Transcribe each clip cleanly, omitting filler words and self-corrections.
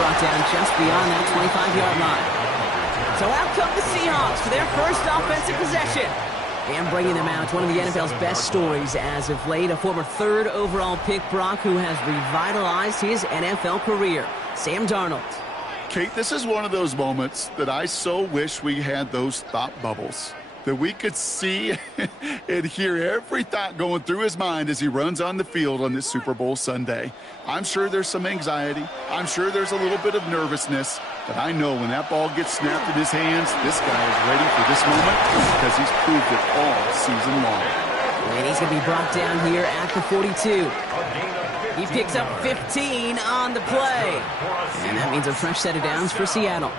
brought down just beyond that 25-yard line. So out come the Seahawks for their first offensive possession. And bringing them out, one of the NFL's best stories as of late, a former third overall pick, Brock, who has revitalized his NFL career. Sam Darnold. Kate, this is one of those moments that I so wish we had those thought bubbles, that we could see and hear every thought going through his mind as he runs on the field on this Super Bowl Sunday. I'm sure there's some anxiety. I'm sure there's a little bit of nervousness. But I know when that ball gets snapped in his hands, this guy is ready for this moment because he's proved it all season long. And he's going to be brought down here at the 42. He picks up 15 on the play. And that means a fresh set of downs for Seattle.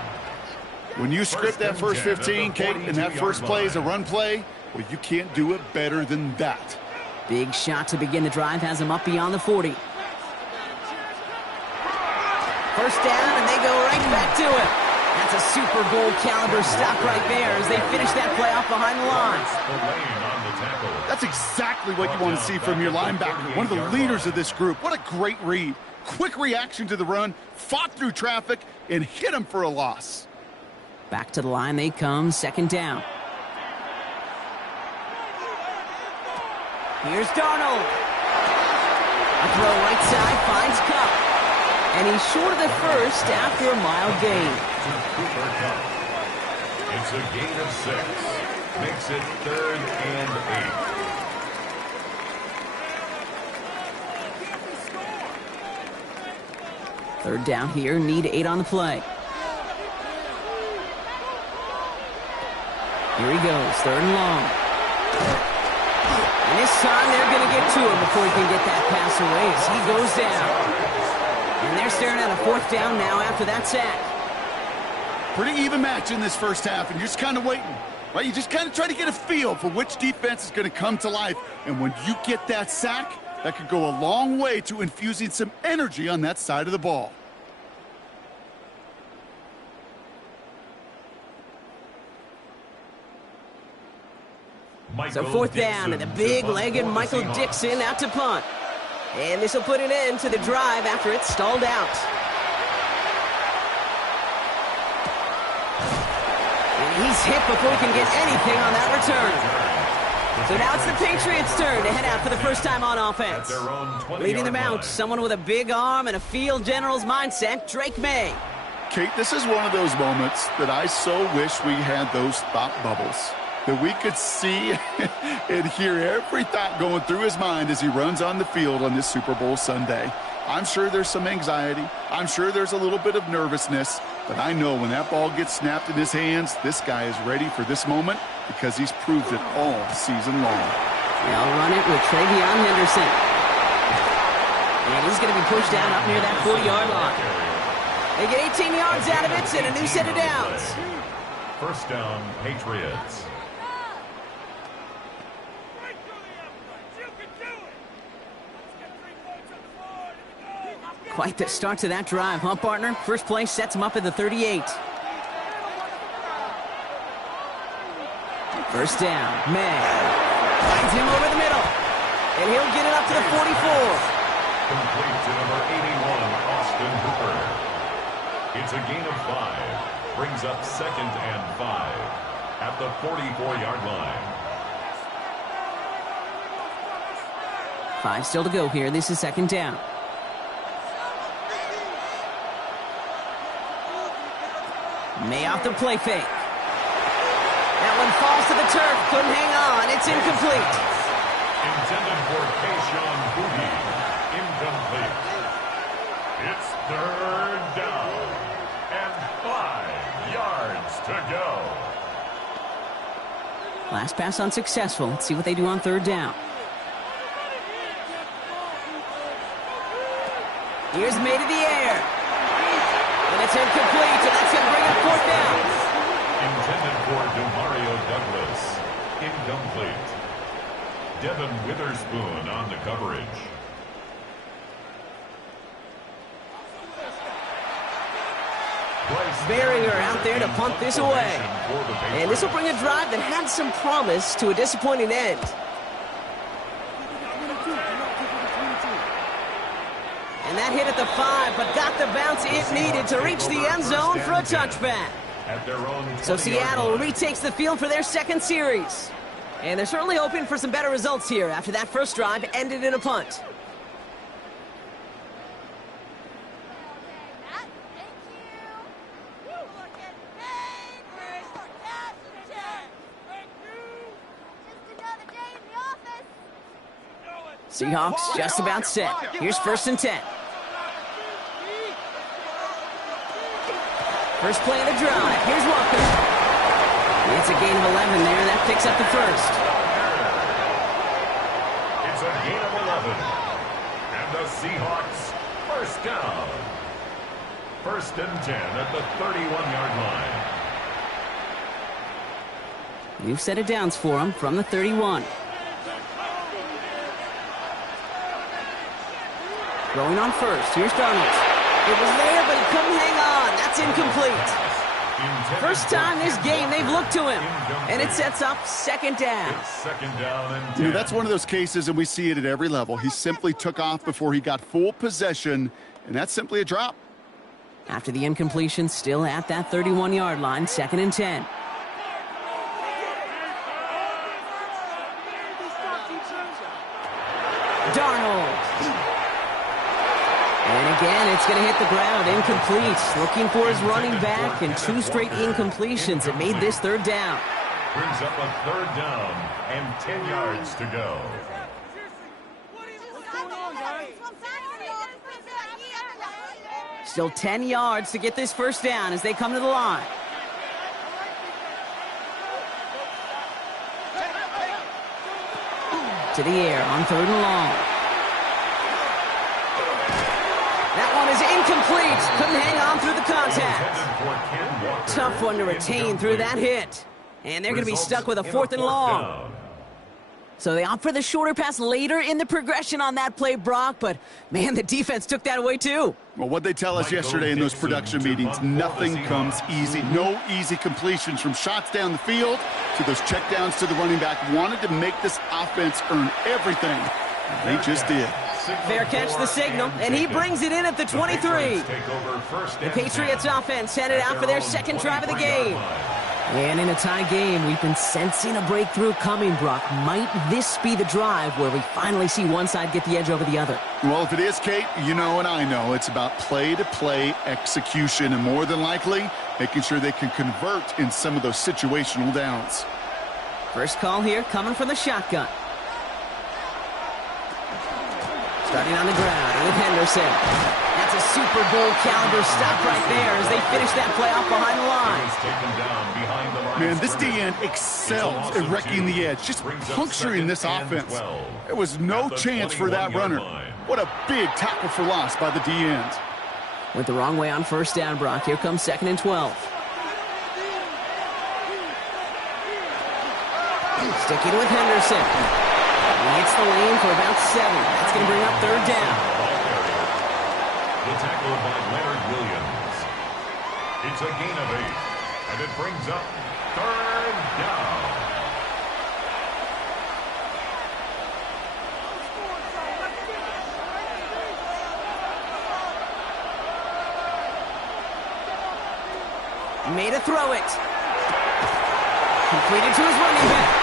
When you script that first 15, Kate, and that first play is a run play, well, you can't do it better than that. Big shot to begin the drive has him up beyond the 40. First down, and they go right back to it. That's a Super Bowl caliber stop right there as they finish that play off behind the line. That's exactly what you want to see from your linebacker, one of the leaders of this group. What a great read. Quick reaction to the run, fought through traffic, and hit him for a loss. Back to the line they come, second down. Here's Darnold. A throw right side, finds Cup. And he's short of the first after a mild gain. It's a gain of 6. Makes it 3rd and 8. Third down here, need 8 on the play. Here he goes, 3rd and long. And this time they're going to get to him before he can get that pass away as he goes down. And they're staring at a 4th down now after that sack. Pretty even match in this first half, and you're just kind of waiting, right? You just kind of try to get a feel for which defense is going to come to life. And when you get that sack, that could go a long way to infusing some energy on that side of the ball. So 4th down, and the big-legged Michael Dixon out to punt. And this will put an end to the drive after it's stalled out. And he's hit before he can get anything on that return. So now it's the Patriots' turn to head out for the first time on offense. Leading them out, someone with a big arm and a field general's mindset, Drake May. Kate, this is one of those moments that I so wish we had those thought bubbles, that we could see and hear every thought going through his mind as he runs on the field on this Super Bowl Sunday. I'm sure there's some anxiety. I'm sure there's a little bit of nervousness. But I know when that ball gets snapped in his hands, this guy is ready for this moment because he's proved it all season long. They'll run it with Travion Henderson. And he's going to be pushed down up near that 40-yard line. They get 18 yards out of it and a new set of downs. First down, Patriots. Quite the start to that drive, huh, partner? First play sets him up at the 38. First down, May. Finds him over the middle. And he'll get it up to the 44. Complete to number 81, Austin Hooper. It's a gain of 5. Brings up 2nd and 5 at the 44-yard line. 5 still to go here. This is 2nd down. May off the play fake. That one falls to the turf. Couldn't hang on. It's incomplete. Intended for Kayshawn Boogie. Incomplete. It's 3rd down. And 5 yards to go. Last pass unsuccessful. Let's see what they do on 3rd down. Here's May to the air. And it's incomplete, and that's going to bring up 4th down. Intended for DeMario Douglas. Incomplete. Devin Witherspoon on the coverage. Barringer out there to punt this away. And this will bring a drive that had some promise to a disappointing end. And that hit at the 5, but got the bounce it needed to reach the end zone for a touchback. So Seattle retakes the field for their second series. And they're certainly hoping for some better results here after that first drive ended in a punt. Seahawks just about set. Here's 1st and 10. First play of the drive. Here's Walker. It's a gain of 11 there. That picks up the first. It's a gain of 11. And the Seahawks, first down. 1st and 10 at the 31-yard line. You've set it downs for him from the 31. Throwing on first. Here's Darnold. It was there, but he couldn't hang on. That's incomplete. First time this game they've looked to him. And it sets up 2nd down. It's 2nd down and 10. You know, that's one of those cases, and we see it at every level. He simply took off before he got full possession, and that's simply a drop. After the incompletion, still at that 31-yard line, 2nd and 10. Darnold. And again, it's going to hit the ground, incomplete. Looking for his running back, and 2 straight incompletions that made this 3rd down. Brings up a 3rd down and 10 yards to go. Still 10 yards to get this first down as they come to the line. To the air on 3rd and long. That one is incomplete. Couldn't hang on through the contact. Tough one to retain through that hit. And they're going to be stuck with a 4th and long. So they opt for the shorter pass later in the progression on that play, Brock. But, man, the defense took that away, too. Well, what they tell us yesterday in those production meetings, nothing comes easy. No easy completions from shots down the field to those checkdowns to the running back. Wanted to make this offense earn everything. They just did. Fair catch the signal, and he brings it in at the 23. The Patriots offense headed out for their 2nd drive of the game. And in a tie game, we've been sensing a breakthrough coming, Brock. Might this be the drive where we finally see one side get the edge over the other? Well, if it is, Kate, you know and I know it's about play-to-play execution, and more than likely, making sure they can convert in some of those situational downs. First call here coming from the shotgun. Starting on the ground with Henderson. That's a Super Bowl caliber stop right there as they finish that play off behind the line. Man, this D-end excels at wrecking the edge, just puncturing this offense. There was no chance for that runner. What a big tackle for loss by the D-end. Went the wrong way on 1st down, Brock. Here comes 2nd and 12. Sticking with Henderson. He hits the lane for about 7. That's going to bring up 3rd down. The tackle by Leonard Williams. It's a gain of 8, and it brings up 3rd down. Made a throw it. Completed to his running back.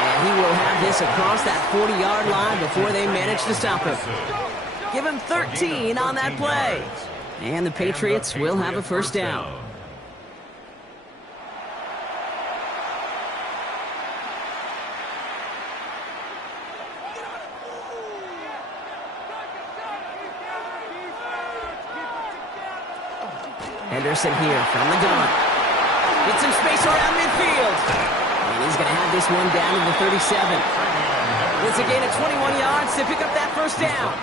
And he will have this across that 40-yard line before they manage to stop him. Give him 13 on that play. And the Patriots will have a 1st down. Henderson here from the gun. Get some space around midfield. And he's going to have this one down to the 37. It's a gain of 21 yards to pick up that 1st down.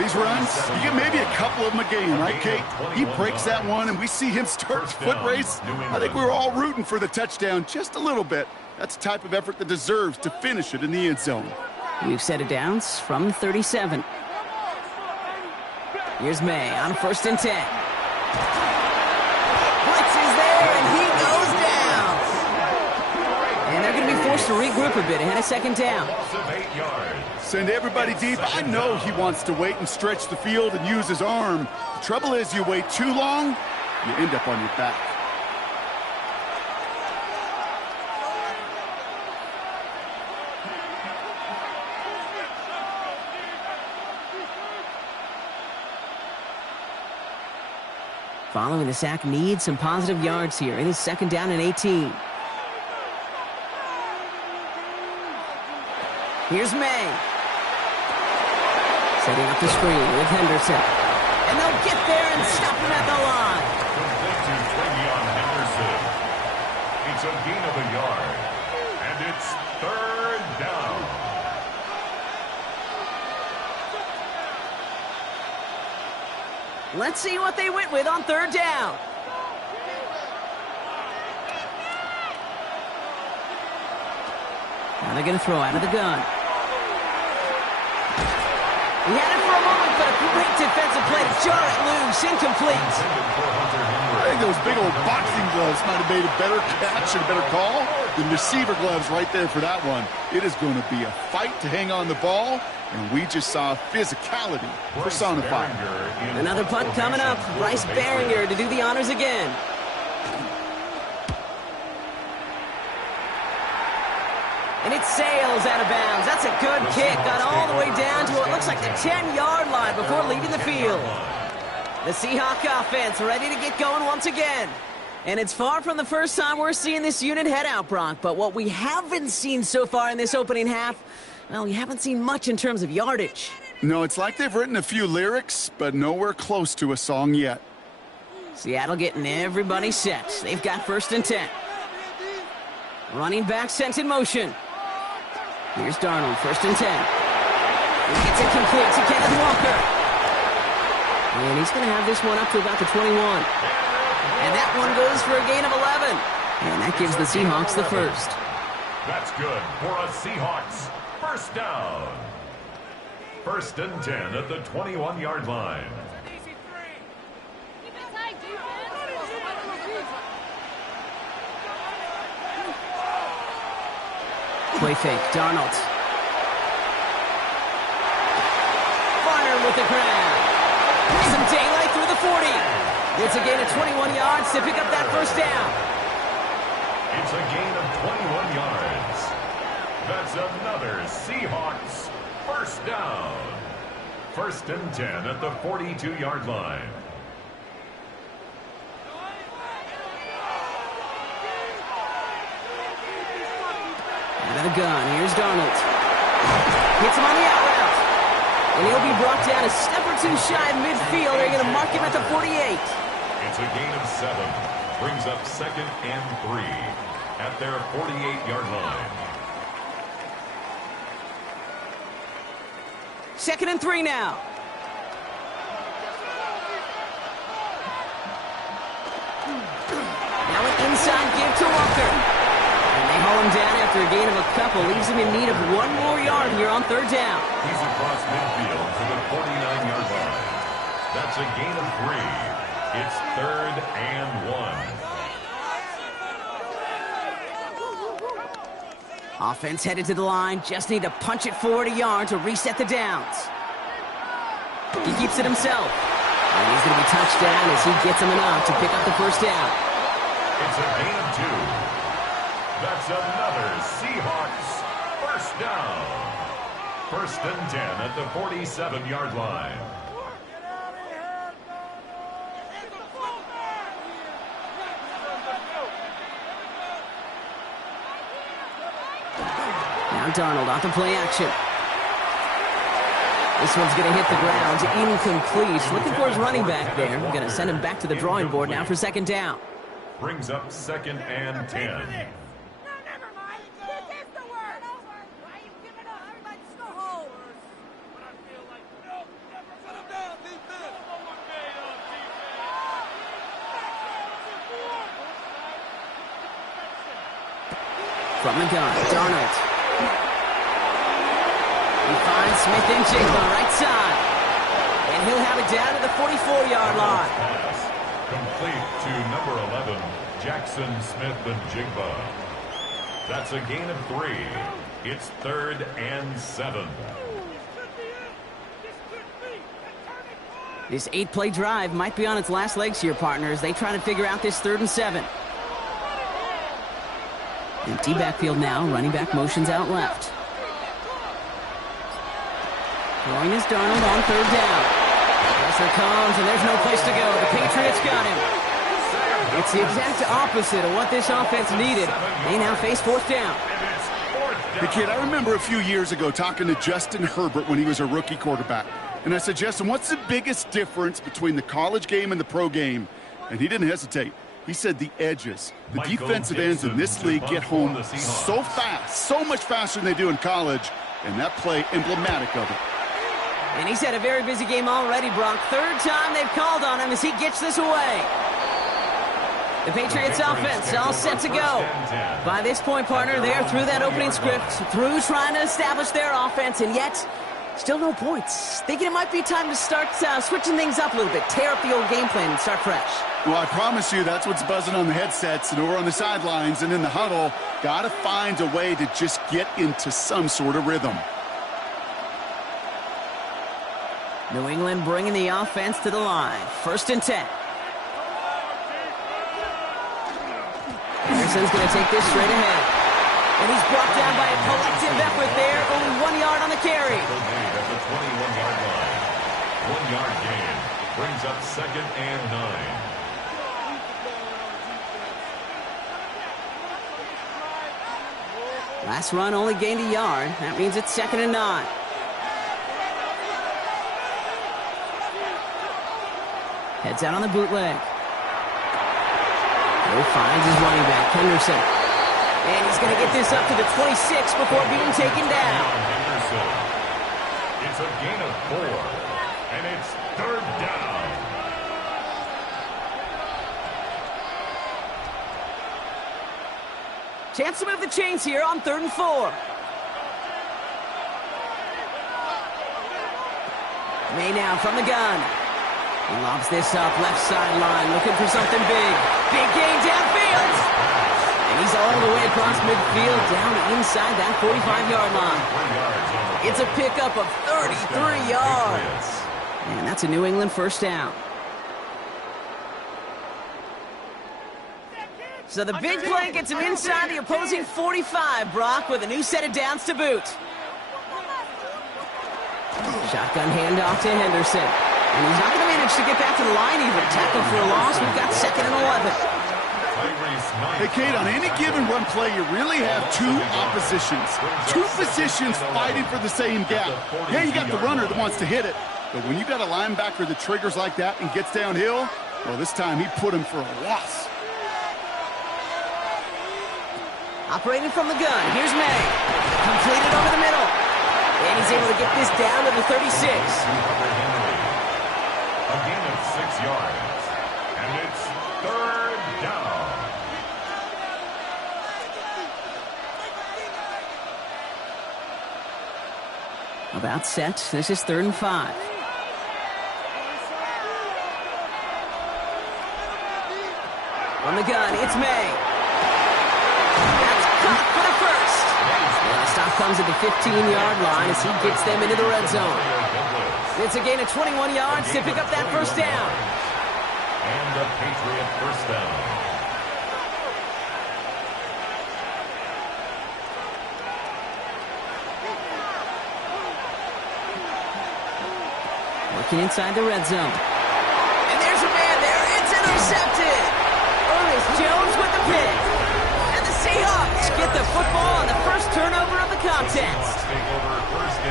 These runs, you get maybe a couple of them a game, right, Kate? He breaks that one, and we see him start the foot race. I think we were all rooting for the touchdown just a little bit. That's the type of effort that deserves to finish it in the end zone. We've set it downs from the 37. Here's May on 1st and 10. Blitz is there, and he goes down. And they're going to be forced to regroup a bit ahead of second down. Loss of 8 yards. Send everybody deep. I know he wants to wait and stretch the field and use his arm. The trouble is, you wait too long, you end up on your back. Following the sack needs some positive yards here. It is second down and 18. Here's May. Setting up the screen with Henderson. And they'll get there and stop him at the line. Complete to Travion Henderson. It's a gain of a yard. And it's third down. Let's see what they went with on third down. Now they're going to throw out of the gun. He had it for a moment, but a great defensive play to jar it loose. Incomplete. I think those big old boxing gloves might have made a better catch and a better call than receiver gloves right there for that one. It is going to be a fight to hang on the ball, and we just saw physicality personified. Another punt coming up. Bryce Baringer to do the honors again. And it sails out of bounds. That's a good kick. Got all the way down to what looks like the 10-yard line before leaving the field. The Seahawks offense ready to get going once again. And it's far from the first time we're seeing this unit head out, Brock. But what we haven't seen so far in this opening half, well, we haven't seen much in terms of yardage. No, it's like they've written a few lyrics, but nowhere close to a song yet. Seattle getting everybody set. They've got first and 10. Running back sent in motion. Here's Darnold, first and 10. He gets it complete to Kenneth Walker. And he's going to have this one up to about the 21. And that one goes for a gain of 11. And that gives the Seahawks the first. That's good for a Seahawks first down. First and 10 at the 21-yard line. Play fake, Darnold. Fire with the grab. Some daylight through the 40. It's a gain of 21 yards to pick up that first down. It's a gain of 21 yards. That's another Seahawks first down. First and 10 at the 42-yard line. Out of the gun, here's Darnold. Hits him on the out route. And he'll be brought down a step or two shy of midfield. They're going to mark him at the 48. It's a gain of 7. Brings up second and 3 at their 48-yard line. Second and 3 now. Now an inside give to Walker. And they haul him down after a gain of a couple. Leaves him in need of one more yard here on third down. He's across midfield to the 49-yard line. That's a gain of 3. It's third and 1. Offense headed to the line. Just need to punch it forward a yard to reset the downs. He keeps it himself. And he's going to be touched down as he gets him enough to pick up the first down. It's a gain of 2. That's another Seahawks first down. First and 10 at the 47-yard line. Now Darnold off the play action. This one's going to hit the ground. Incomplete. Looking for his running back there. We're going to send him back to the drawing board now for second down. Brings up second and 10. From the gun, Darnold. He finds Smith and Jigba right side. And he'll have it down to the 44-yard line. Pass complete to number 11, Jackson Smith and Jigba. That's a gain of 3. It's 3rd and 7. This 8-play drive might be on its last legs here, partners. They try to figure out this 3rd and 7. Empty backfield now. Running back motions out left. Throwing is Darnold on 3rd down. Pressure comes, and there's no place to go. The Patriots got him. It's the exact opposite of what this offense needed. They now face 4th down. Hey, kid, I remember a few years ago talking to Justin Herbert when he was a rookie quarterback. And I said, Justin, what's the biggest difference between the college game and the pro game? And he didn't hesitate. He said the edges. The defensive ends in this league get home so fast, so much faster than they do in college. And that play emblematic of it. And he's had a very busy game already, Brock. 3rd time they've called on him as he gets this away. The Patriots offense all set to go. By this point, partner, they're through that opening script, through trying to establish their offense, and yet still no points. Thinking it might be time to start switching things up a little bit, tear up the old game plan and start fresh. Well, I promise you that's what's buzzing on the headsets and over on the sidelines and in the huddle. Got to find a way to just get into some sort of rhythm. New England bringing the offense to the line. 1st and 10. Anderson's going to take this straight ahead. And he's brought down by a collective effort there. Only 1 yard on the carry. At the 21-yard line. 1-yard gain brings up 2nd and 9. Last run only gained a yard. That means it's 2nd and 9. Heads out on the bootleg. Hill finds his running back, Henderson. And he's going to get this up to the 26 before being taken down. Henderson. It's a gain of 4, and it's 3rd down. Chance to move the chains here on 3rd and 4. May now from the gun. He lobs this up, left sideline, looking for something big. Big gain downfield. And he's all the way across midfield, down inside that 45-yard line. It's a pickup of 33 yards. And that's a New England 1st down. So the big play gets him inside the opposing 45, Brock, with a new set of downs to boot. Shotgun handoff to Henderson. And he's not going to manage to get back to the line even. Tackle for a loss. We've got 2nd and 11. Hey, Kate, on any given run play, you really have 2 oppositions. 2 positions fighting for the same gap. Yeah, you got the runner that wants to hit it. But when you got a linebacker that triggers like that and gets downhill, well, this time he put him for a loss. Operating from the gun. Here's May. Completed over the middle. And he's able to get this down to the 36. A gain of 6 yards. And it's 3rd down. About set. This is 3rd and 5. On the gun, it's May. That's caught for the 1st. And the stop comes at the 15-yard line as he gets them into the red zone. It's a gain of 21 yards to pick up that 1st down. And the Patriot 1st down. Working inside the red zone. And there's a man there. It's intercepted. Ernest Jones with the pick. And the Seahawks get the football on the first turnover of the contest.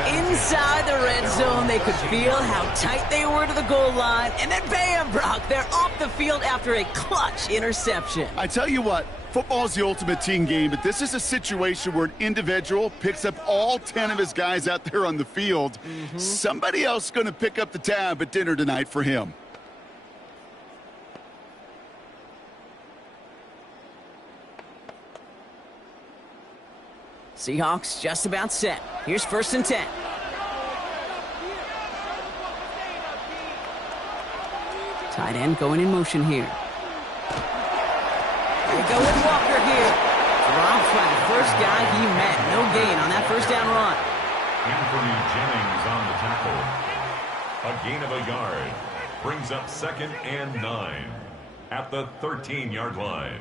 Inside the red zone, they could feel how tight they were to the goal line. And then bam, Brock, they're off the field after a clutch interception. I tell you what, football is the ultimate team game, but this is a situation where an individual picks up all 10 of his guys out there on the field. Somebody else is going to pick up the tab at dinner tonight for him. Seahawks just about set. Here's 1st and 10. Tight end going in motion here. They go with Walker here. Dropped by the first guy he met. No gain on that first down run. Anthony Jennings on the tackle. A gain of a yard. Brings up 2nd and 9 at the 13-yard line.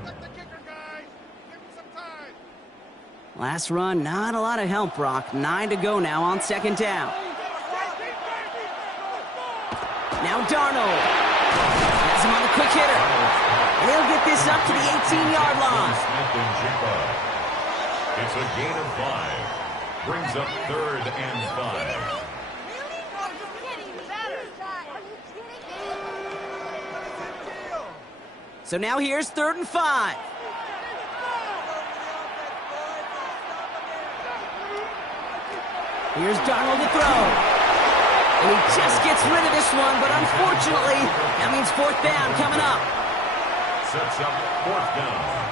Last run, not a lot of help, Brock. 9 to go now on 2nd down. Now Darnold. Has him on the quick hitter. And he'll get this up to the 18-yard line. It's a gain of 5. Brings up 3rd and 5. So now here's 3rd and 5. Here's Darnold to throw. And he just gets rid of this one, but unfortunately, that means 4th down coming up. Sets up 4th down.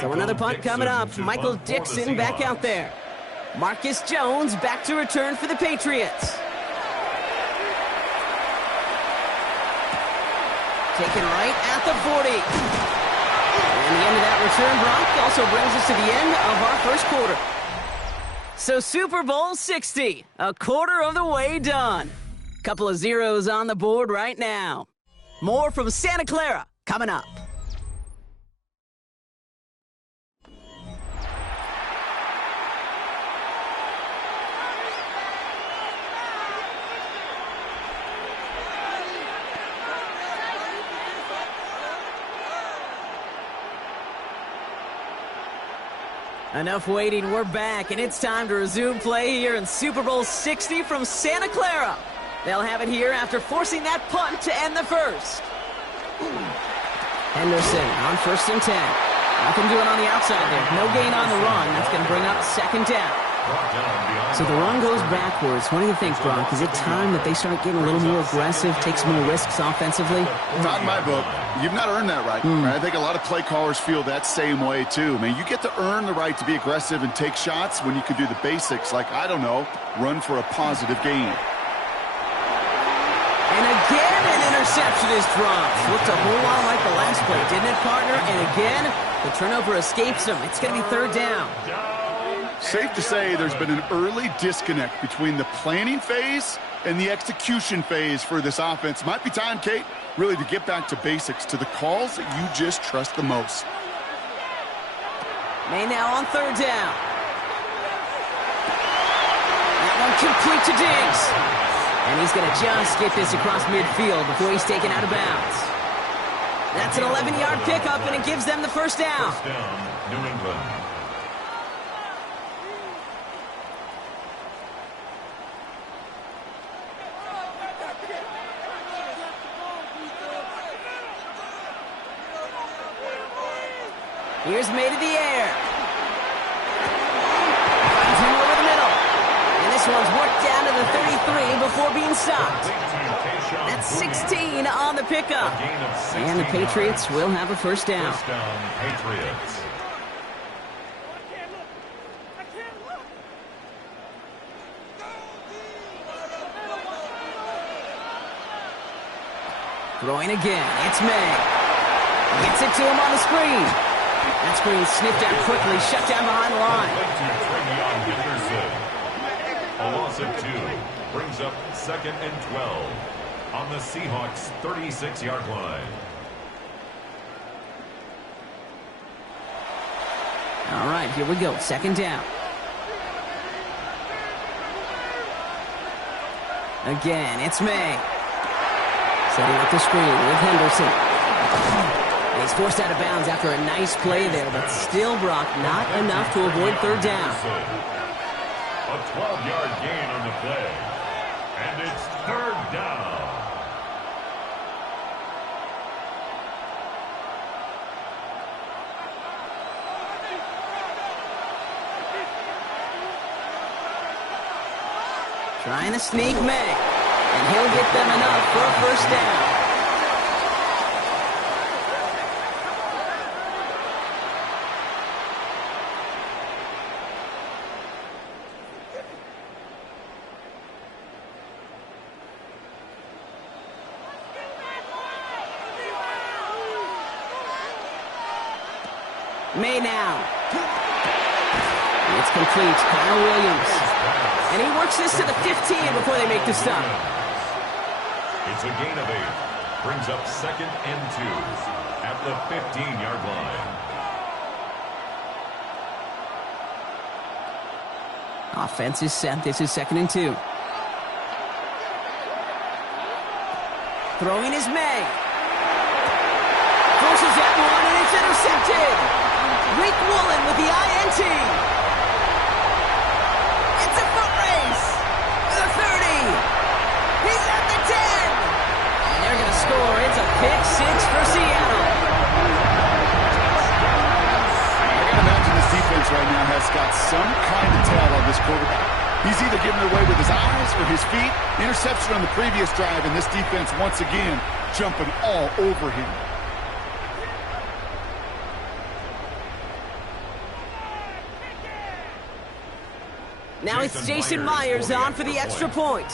So another punt coming up. Michael Dixon back out there. Marcus Jones back to return for the Patriots. Taken right at the 40. And the end of that return, Brock, also brings us to the end of our first quarter. So Super Bowl 60, a quarter of the way done. Couple of zeros on the board right now. More from Santa Clara coming up. Enough waiting, we're back, and it's time to resume play here in Super Bowl 60 from Santa Clara. They'll have it here after forcing that punt to end the first. Henderson on 1st and 10. Nothing doing on the outside there. No gain on the run. That's going to bring up 2nd down. So the run goes backwards. What do you think, Brock? Is it time that they start getting a little more aggressive, take some more risks offensively? Not in my book. You've not earned that right. I think a lot of play callers feel that same way, too. I mean, you get to earn the right to be aggressive and take shots when you can do the basics, like, I don't know, run for a positive gain. And again, an interception is dropped. Looked a whole lot like the last play, didn't it, partner? And again, the turnover escapes him. It's going to be 3rd down. Safe to say there's been an early disconnect between the planning phase and the execution phase for this offense. Might be time, Kate, really to get back to basics, to the calls that you just trust the most. May now on 3rd down. That one complete to Diggs. And he's going to just get this across midfield before he's taken out of bounds. That's an 11-yard pickup, and it gives them the 1st down. 1st down, New England. Here's made to the air. Finds him over the middle. And this one's worked down to the 33 before being stopped. That's 16 on the pickup. And the Patriots will have a 1st down. 1st down, Patriots. Throwing again. It's May. Gets it to him on the screen. That screen sniffed out quickly, shut down behind the line. A loss of 2 brings up 2nd and 12 on the Seahawks' 36-yard line. All right, here we go. 2nd down. Again, it's May. Setting up the screen with Henderson. He's forced out of bounds after a nice play there, but still, Brock, not enough to avoid 3rd down. A 12-yard gain on the play, and it's 3rd down. Trying to sneak May, and he'll get them enough for a 1st down. May now. It's complete. Kyle Williams. And he works this to the 15 before they make the stop. It's a gain of 8. Brings up 2nd and 2 at the 15-yard line. Offense is set. This is 2nd and 2. Throwing is May. Forces that one, and it's intercepted. Rick Woolen with the INT. It's a foot race. The 30. He's at the 10. And they're going to score. It's a pick 6 for Seattle. I can imagine this defense right now has got some kind of tail on this quarterback. He's either giving it away with his eyes or his feet. Interception on the previous drive, and this defense once again jumping all over him. Now it's Jason Myers on for the extra point.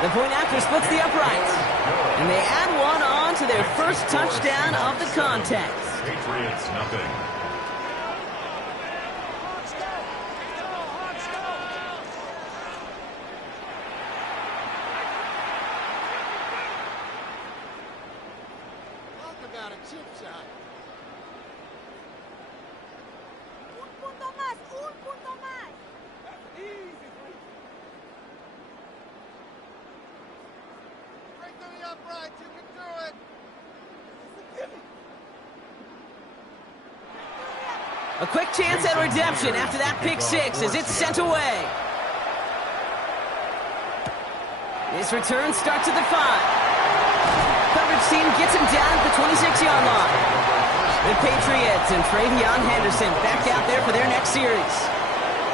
The point after splits the uprights. And they add one on to their first touchdown of the contest. Patriots, nothing. A quick chance at redemption after that pick 6 as it's sent away. This return starts at the 5. Coverage team gets him down at the 26-yard line. The Patriots and Travion Henderson back out there for their next series.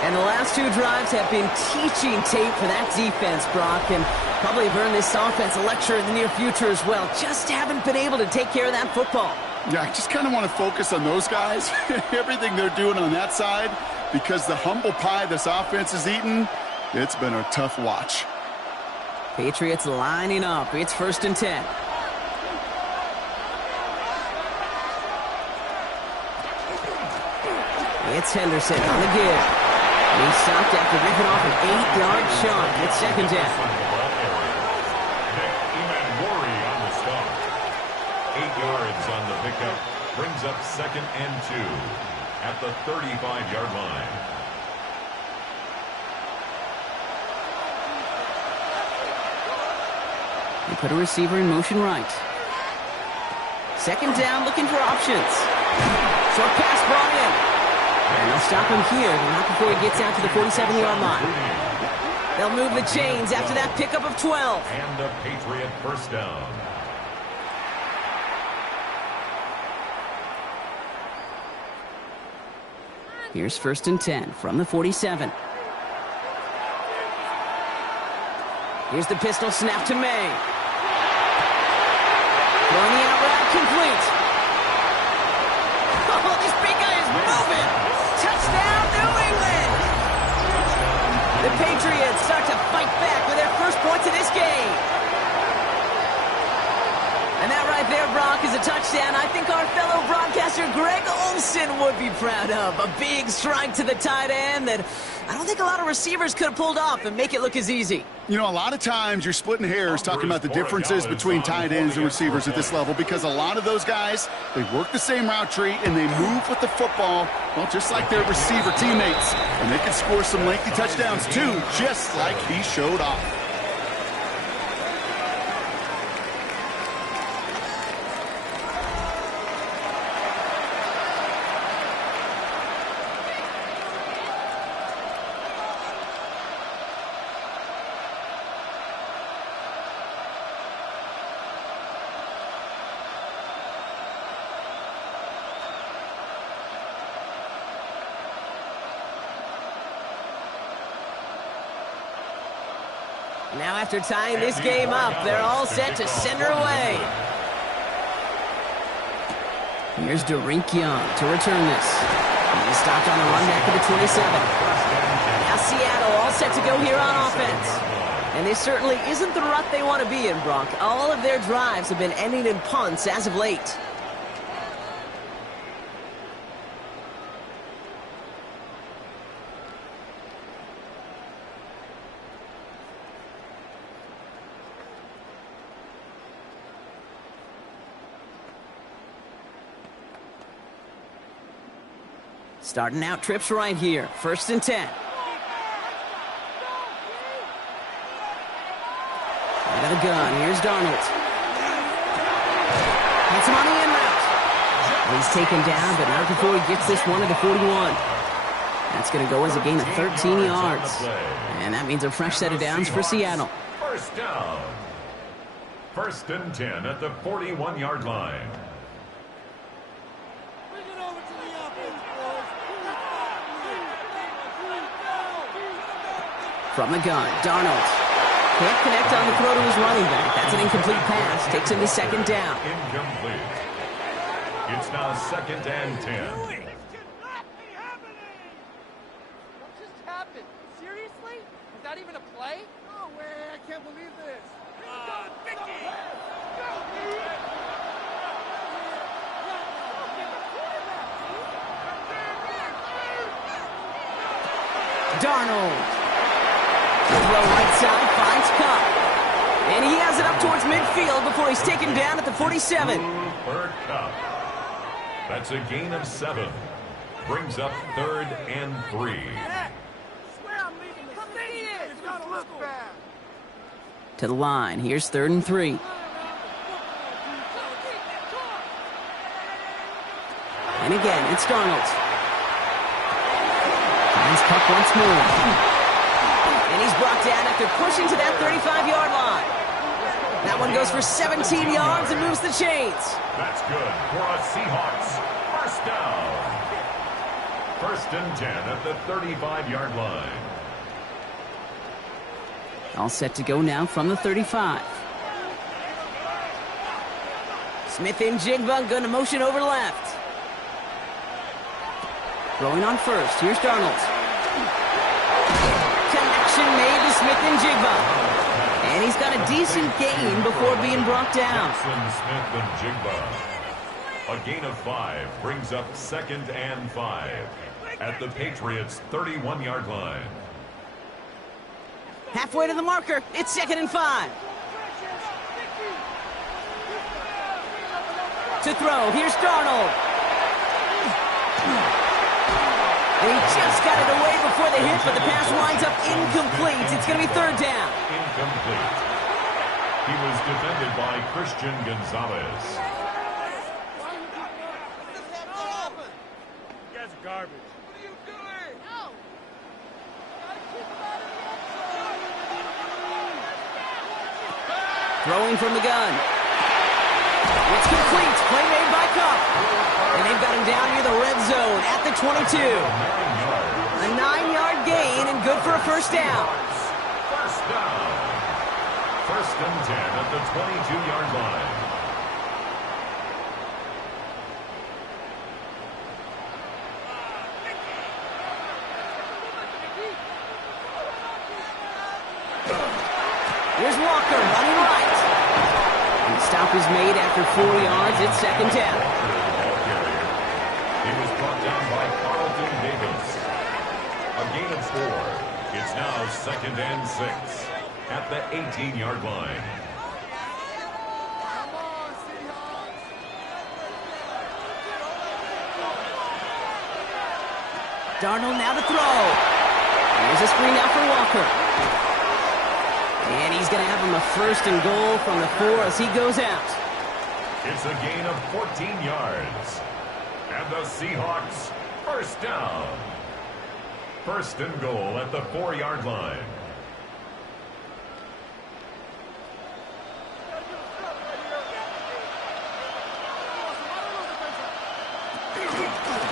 And the last 2 drives have been teaching tape for that defense, Brock, and probably have earned this offense a lecture in the near future as well. Just haven't been able to take care of that football. Yeah, I just kind of want to focus on those guys, everything they're doing on that side, because the humble pie this offense is eating, it's been a tough watch. Patriots lining up. It's 1st and 10. It's Henderson on the give. He's stopped after ripping off an 8-yard shot. It's 2nd down. 8 yards on the pickup, brings up 2nd and 2 at the 35-yard line. They put a receiver in motion right. 2nd down, looking for options. Short pass brought in. And they'll stop him here, but not before he gets out to the 47-yard line. They'll move the chains after that pickup of 12. And a Patriot 1st down. Here's 1st and 10 from the 47. Here's the pistol snap to May. Throwing the out route complete. Oh, this big guy is moving. Touchdown, New England. The Patriots start to fight back with their first points of this game. And that right there, Brock, is a touchdown I think our fellow broadcaster Greg Olsen would be proud of. A big strike to the tight end that I don't think a lot of receivers could have pulled off and make it look as easy. You know, a lot of times you're splitting hairs talking about the differences between tight ends and receivers at this level, because a lot of those guys, they work the same route tree and they move with the football, well, just like their receiver teammates. And they can score some lengthy touchdowns too, just like he showed off. Now after tying this game up, they're all set to send her away. Here's Derink Young to return this. He's stopped on the run back to the 27. Now Seattle all set to go here on offense. And this certainly isn't the rut they want to be in, Brock. All of their drives have been ending in punts as of late. Starting out trips right here. 1st and 10. Out of the gun. Here's Darnold. Gets him on the in route. He's taken down, but not before he gets this one at the 41. That's going to go as a gain of 13 yards. And that means a fresh set of downs for Seattle. First down. 1st and 10 at the 41-yard line. From the gun, Darnold. Can't connect on the throw to his running back. That's an incomplete pass. Takes him to 2nd down. Incomplete. It's now 2nd and 10. What just happened? Seriously? Was that even a play? No way, I can't believe this. Darnold. Throw right side, finds Cup. And he has it up towards midfield before he's taken down at the 47. For Cup. That's a gain of 7. Brings up 3rd and 3. To the line. Here's 3rd and 3. And again, it's Darnold. Finds Cup once more. And he's brought down after pushing to that 35-yard line. That one goes for 17 yards and moves the chains. That's good for a Seahawks. First down. 1st and 10 at the 35-yard line. All set to go now from the 35. Smith and Jigba going to motion over left. Throwing on 1st. Here's Darnold. Connection made to Smith and Jigba. And he's got a decent gain before being brought down. Smith and Jigba. A gain of 5 brings up 2nd and 5 at the Patriots' 31-yard line. Halfway to the marker. It's 2nd and 5. To throw. Here's Darnold. And he just got it away before the hit, but the pass winds up incomplete. It's going to be 3rd down. Incomplete. He was defended by Christian Gonzalez. You guys are garbage. What are you doing? No. Throwing from the gun. It's complete. Play made by Cup. And they've got him down near the red zone at the 22. A 9-yard gain and good for a 1st down. First down. 1st and 10 at the 22-yard line. Here's Walker running right. And the stop is made after 4 yards. It's 2nd down. He was brought down by Carlton Davis. A gain of 4. It's now 2nd and 6 at the 18-yard line. Darnold now to throw. Here's a screen out for Walker. And he's going to have him a 1st and goal from the 4 as he goes out. It's a gain of 14 yards. And the Seahawks, 1st down. 1st and goal at the 4-yard line.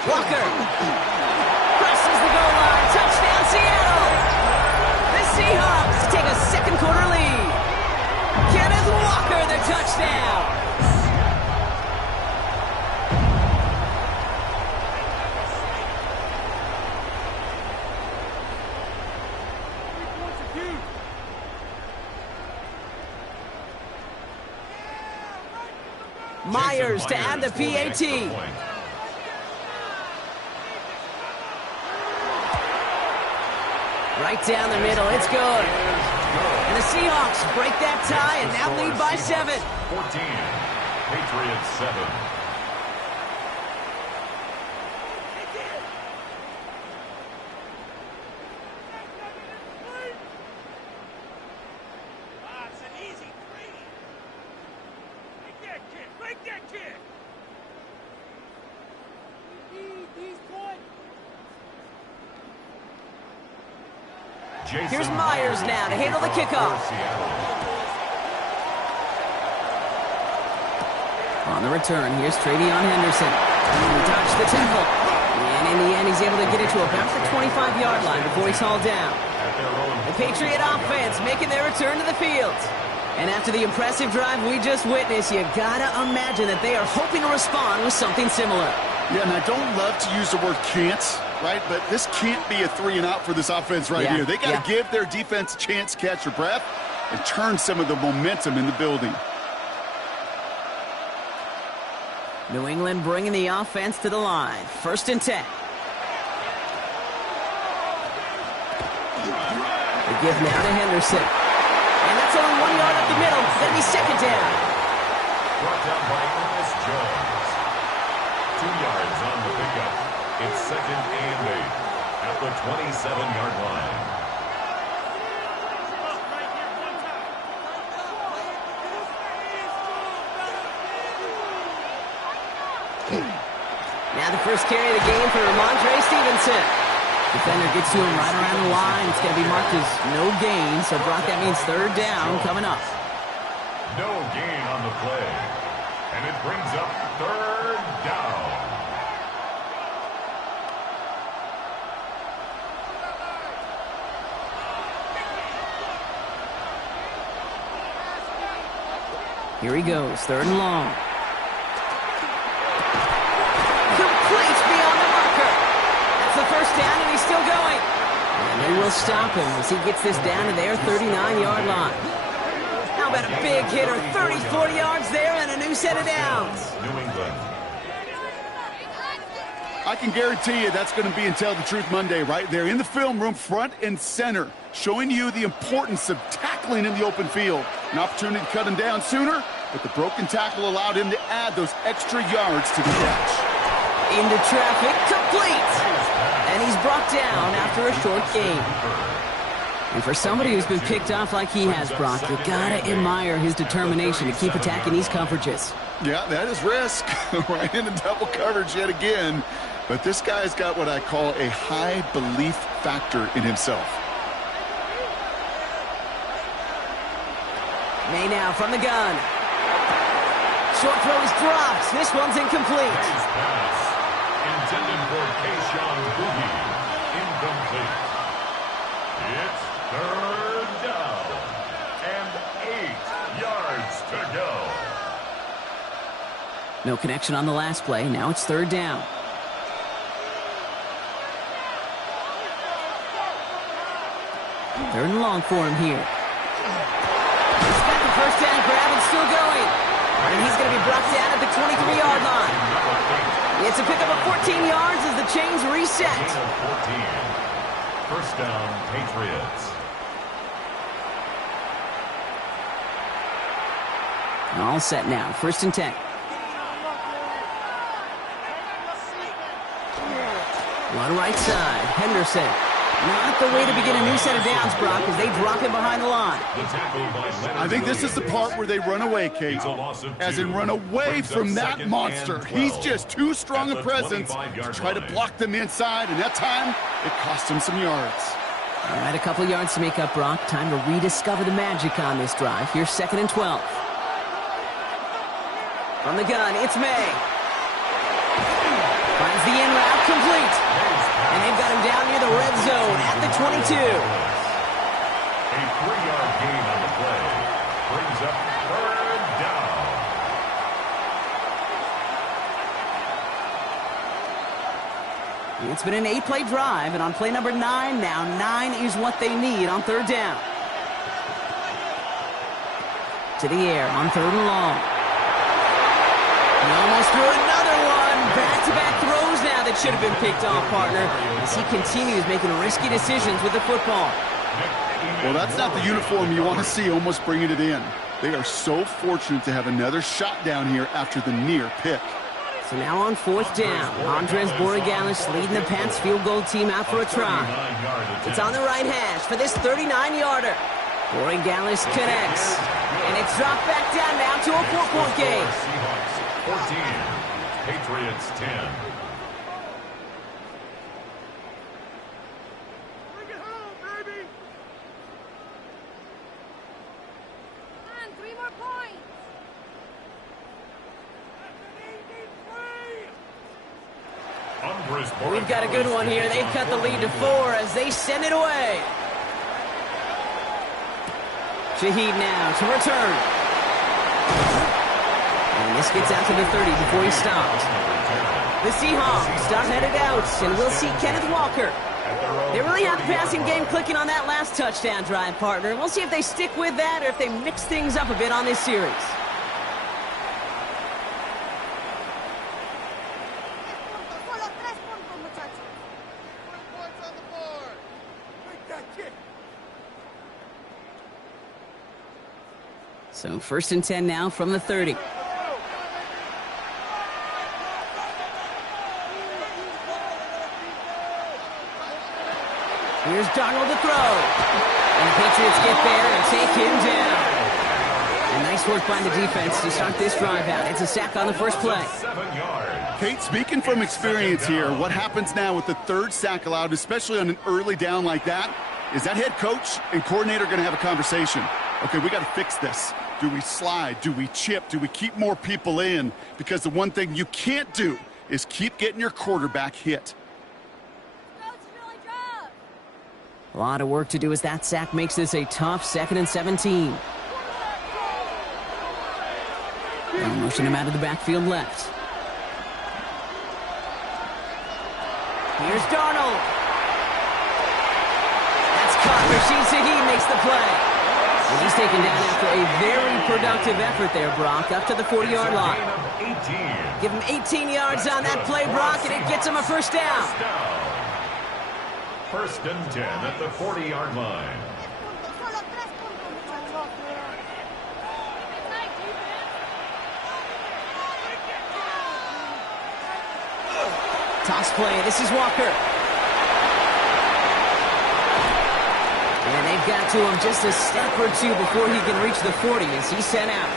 Walker presses the goal line. Touchdown, Seattle. The Seahawks take a 2nd quarter lead. Kenneth Walker, the touchdown. Myers to add the PAT. Right down the middle, it's good. And the Seahawks break that tie and now lead by 7. 14, Patriots 7. Here's Myers now to handle the kickoff. On the return, here's Travion Henderson. He dodged the tackle. And in the end, he's able to get it to about the 25-yard line before he's hauled down. The Patriot offense making their return to the field. And after the impressive drive we just witnessed, you gotta imagine that they are hoping to respond with something similar. Yeah, and I don't love to use the word can't, right? But this can't be a 3-and-out for this offense right here. They got to give their defense a chance to catch their breath and turn some of the momentum in the building. New England bringing the offense to the line. 1st and 10. The give now to Henderson. And that's only 1 yard up the middle. That'll be 2nd down. Brought down by Ernest Jones. 2 yards on the pickup. It's 2nd and 8 at the 27-yard line. Now the first carry of the game for Ramondre Stevenson. Defender gets to him right around the line. It's going to be marked as no gain, so Brock, that means 3rd down coming up. No gain on the play. And it brings up 3rd down. Here he goes, 3rd and long. Complete beyond the marker. That's the 1st down, and he's still going. And they will stop him as he gets this down to their 39-yard line. How about a big hitter, 30, 40 yards there, and a new set of downs. New England. I can guarantee you that's going to be in Tell the Truth Monday right there in the film room, front and center, showing you the importance of tackling in the open field. An opportunity to cut him down sooner, but the broken tackle allowed him to add those extra yards to the catch. Into traffic, complete. And he's brought down after a short gain. And for somebody who's been picked off like he has, Brock, you gotta admire his determination to keep attacking these coverages. Yeah, that is risk. Right into double coverage yet again. But this guy's got what I call a high belief factor in himself. May now from the gun. Short throw is dropped. This one's incomplete. Nice pass. Intended for Keyshawn Boogie. Incomplete. It's 3rd down. And 8 yards to go. No connection on the last play. Now it's 3rd down. Third and long for him here. He's got the 1st down grab and still going. And he's going to be brought down at the 23-yard line. It's a pickup of 14 yards as the chains reset. Gain of 14. 1st down, Patriots. All set now. 1st and 10. One right side. Henderson. Not the way to begin a new set of downs, Brock, as they drop him behind the line. I think this is the part where they run away, Kate. As in run away from that monster. He's just too strong a presence to try to block them inside, and that time, it cost him some yards. All right, a couple yards to make up, Brock. Time to rediscover the magic on this drive. Here's 2nd and 12. From the gun, it's May. Finds the in route, complete. And they've got him down near the red zone at the 22. A 3-yard gain on the play. Brings up 3rd down. It's been an 8-play drive, and on play number 9 now, 9 is what they need on 3rd down. To the air on 3rd and long. almost threw another one. Back-to-back throws now that should have been picked off, partner, as he continues making risky decisions with the football. Well, that's not the uniform you want to see almost bringing it in. They are so fortunate to have another shot down here after the near pick. So now on 4th down, Andres Borregales leading the Pats field goal team out for a try. It's on the right hash for this 39-yarder. Borregales connects, and it's dropped back down now to a 4-point game. Seahawks 14, Patriots 10. Bring it home, baby! Come on, 3 more points. We've got a good one here. They've cut the lead to 4 as they send it away. Shaheed now to return. And this gets out to the 30 before he stopped. The Seahawks start headed out, and we'll see Kenneth Walker. They really have the passing game clicking on that last touchdown drive, partner. We'll see if they stick with that or if they mix things up a bit on this series. Solo 3 puntos, muchachos. 3 points on the board. Make that kick. So 1st and 10 now from the 30. Here's Darnold to throw. And the Patriots get there and take him down. And nice work by the defense to start this drive out. It's a sack on the first play. 7 yards. Kate, speaking from experience here, what happens now with the 3rd sack allowed, especially on an early down like that, is that head coach and coordinator going to have a conversation. Okay, we got to fix this. Do we slide? Do we chip? Do we keep more people in? Because the one thing you can't do is keep getting your quarterback hit. Coach, really job. A lot of work to do as that sack makes this a tough 2nd and 17. They'll motion him out of the backfield left. Here's Darnold. That's caught. Rashid Shaheed makes the play. And he's taken down after a very productive effort there, Brock, up to the 40-yard line. Give him 18 yards on that play, Brock, and it gets him a first down. 1st and 10 at the 40-yard line. Solo 3 puntos, muchachos. Toss play. This is Walker. And they've got to him just a step or two before he can reach the 40 as he's sent out.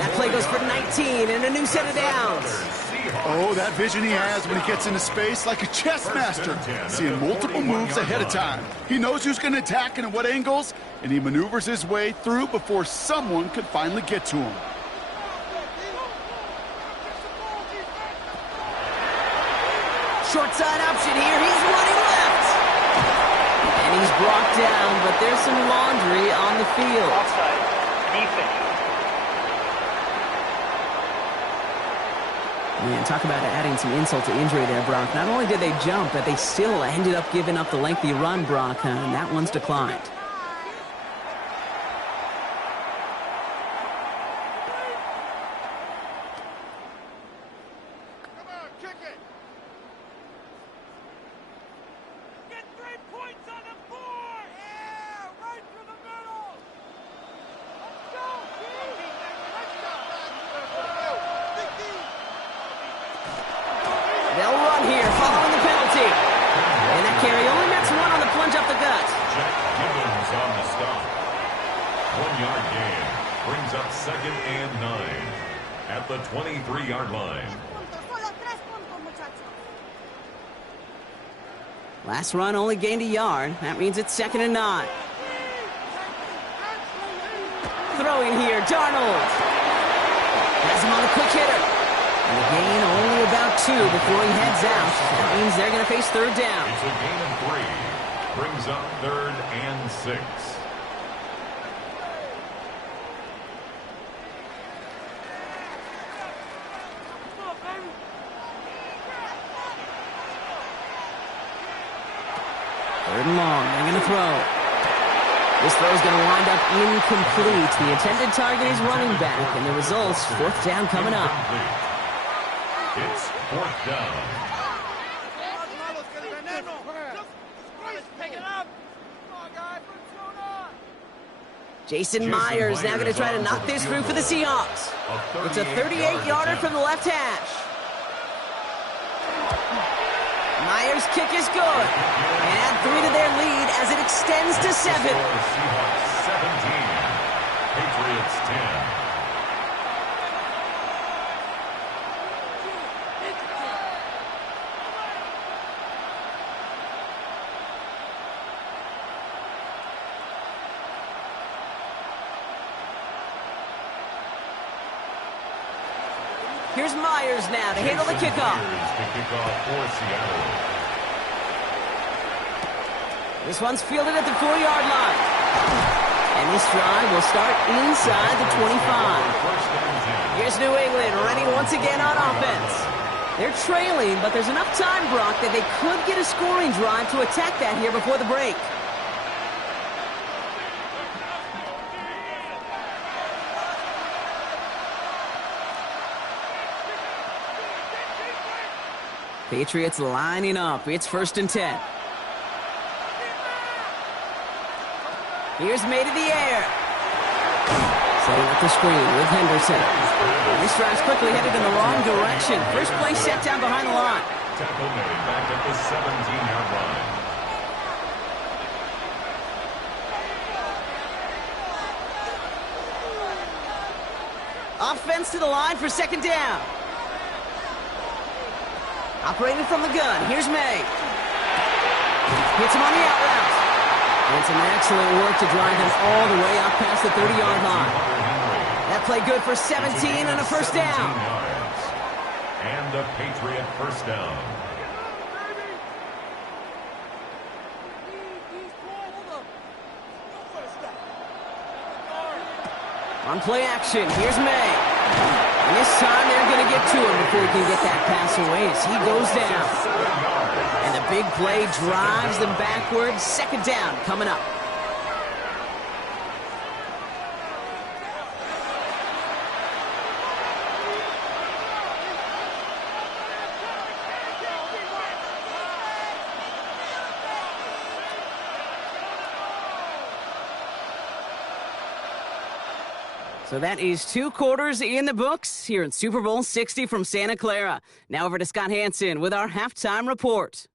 That play goes for 19 and a new set of downs. Oh, that vision he has when he gets into space like a chess master, seeing multiple moves ahead of time. He knows who's going to attack and at what angles, and he maneuvers his way through before someone could finally get to him. Short side option here. He's running left. And he's brought down, but there's some laundry on the field. Offside. Defense. Man, talk about adding some insult to injury there, Brock. Not only did they jump, but they still ended up giving up the lengthy run, Brock, and that one's declined. Come on, kick it. Get 3 points on the board. Yeah, right through the middle. Let's go, Keith. Let's go. They'll run here following the penalty. And that carry only nets 1 on the plunge up the gut. Jack Gibbons on the stop. 1-yard gain brings up 2nd and 9 at the 23-yard line. Solo 3 puntos, muchachos. Last run only gained a yard. That means it's 2nd and 9. Throwing here, Darnold. Has him on the quick hitter. And the gain only about 2 before he heads out. That means they're going to face 3rd down. It's a gain of 3. Brings up 3rd and 6. Third and long. They're going to throw. This throw is going to wind up incomplete. The intended target is running back, and the result's fourth down coming up. It's fourth down. Jason Myers now going to try to knock this through for the Seahawks. It's a 38-yarder from the left hash. Myers' kick is good. And add 3 to their lead as it extends to 7. Seahawks 17. Patriots 10. Here's Myers now to handle the kickoff. This one's fielded at the 4-yard line. And this drive will start inside the 25. Here's New England ready once again on offense. They're trailing, but there's enough time, Brock, that they could get a scoring drive to attack that here before the break. Patriots lining up. It's 1st and 10. Here's made in the air. Setting up the screen with Henderson. This drive's quickly headed in the wrong direction. First play set down behind the line. Tackle made back at the 17-yard line. Offense to the line for 2nd down. Operating from the gun, here's May. Hits him on the out route. And some excellent work to drive him all the way up past the 30-yard line. That play good for 17 and a first down. And a Patriot first down. On play action, here's May. And this time they're going to get to him before he can get that pass away as he goes down. And the big play drives them backwards. 2nd down coming up. So that is 2 quarters in the books here in Super Bowl 60 from Santa Clara. Now over to Scott Hansen with our halftime report.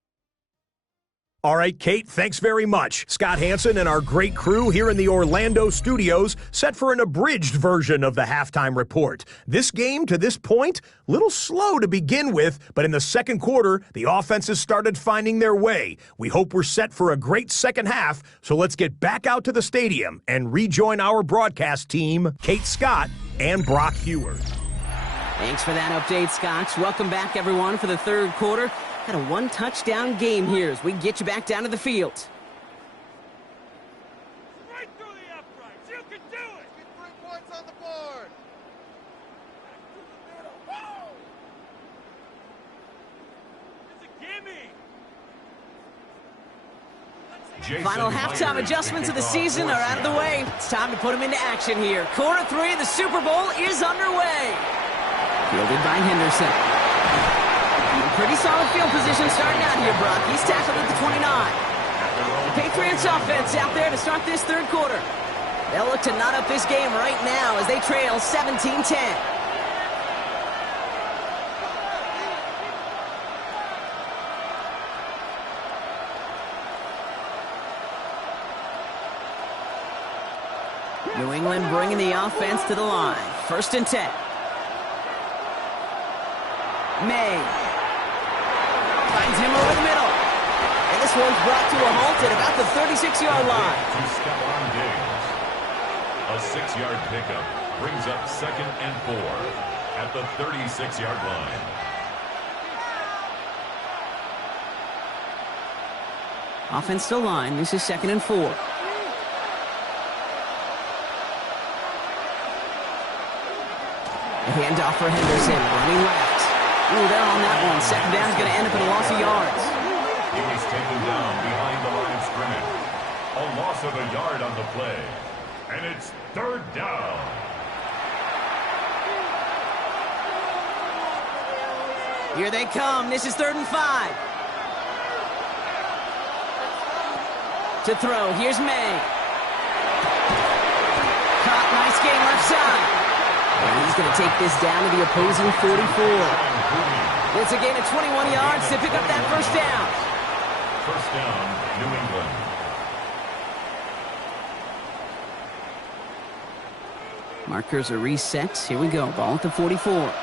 All right, Kate, thanks very much. Scott Hansen and our great crew here in the Orlando studios set for an abridged version of the halftime report. This game, to this point, a little slow to begin with, but in the second quarter, the offenses started finding their way. We hope we're set for a great second half, so let's get back out to the stadium and rejoin our broadcast team, Kate Scott and Brock Hewer. Thanks for that update, Scott. Welcome back, everyone, for the third quarter. Got a 1-touchdown game here as we get you back down to the field. Right through the uprights. You can do it. Get 3 points on the board. It's a gimme. Final halftime adjustments of the season are out of the way. It's time to put them into action here. Quarter 3 of the Super Bowl is underway. Fielded by Henderson. Pretty solid field position starting out here, Brock. He's tackled at the 29. The Patriots offense out there to start this third quarter. They'll look to knot up this game right now as they trail 17-10. New England bringing the offense to the line. 1st and 10. May. Finds him over the middle. And this one's brought to a halt at about the 36-yard line. To Stephon Diggs. A 6-yard pickup brings up 2nd and 4 at the 36-yard line. Offense to line. This is 2nd and 4. A handoff for Henderson. Running left. Ooh, they're on that one. 2nd down is going to end up in a loss of yards. He was taken down behind the line of scrimmage. A loss of a yard on the play. And it's third down. Here they come. This is 3rd and 5. To throw. Here's May. Caught. Nice game left side. And he's going to take this down to the opposing 44. It's a gain of 21 yards to pick up that first down. First down, New England. Markers are reset. Here we go. Ball at the 44.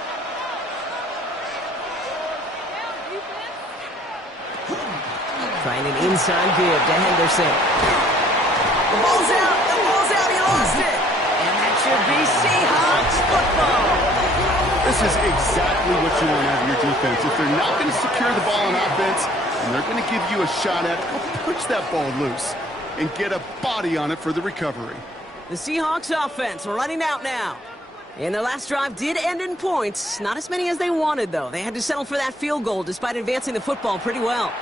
Trying an inside give to Henderson. The ball's out. The ball's out. He lost it. And that should be Seahawks football. This is exactly what you want out of your defense. If they're not going to secure the ball on offense, and they're going to give you a shot at it, go push that ball loose and get a body on it for the recovery. The Seahawks offense running out now. And their last drive did end in points. Not as many as they wanted, though. They had to settle for that field goal despite advancing the football pretty well.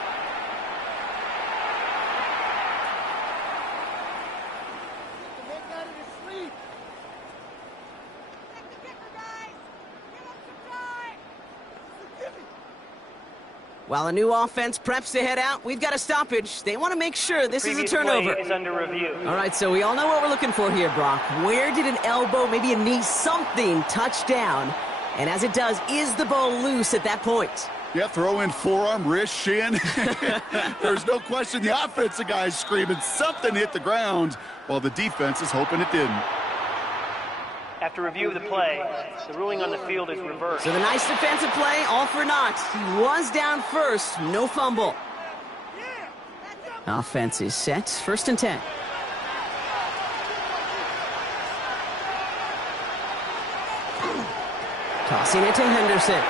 While a new offense preps to head out, we've got a stoppage. They want to make sure this is a turnover. Play is under review. All right, so we all know what we're looking for here, Brock. Where did an elbow, maybe a knee, something touch down? And as it does, is the ball loose at that point? Yeah, throw in forearm, wrist, shin. There's no question the offensive guy's screaming something hit the ground while the defense is hoping it didn't. After review of the play, the ruling on the field is reversed. So the nice defensive play, all for naught. He was down first, no fumble. Offense is set, 1st and 10. Tossing it to Henderson.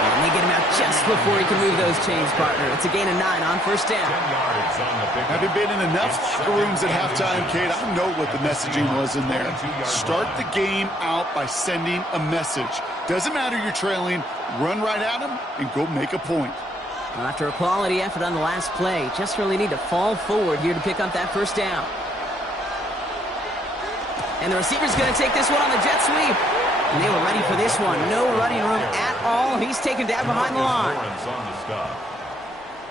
And they get him out just before he can move those chains, partner. It's a gain of 9 on 1st down. 10 yards on the pick. Having been in enough locker rooms at halftime, Kate, I know what the messaging was in there. Start the game out by sending a message. Doesn't matter you're trailing, run right at them and go make a point. Well, after a quality effort on the last play, just really need to fall forward here to pick up that 1st down. And the receiver's going to take this one on the jet sweep. And they were ready for this one. No running room at all. He's taken down behind the line. On the stop.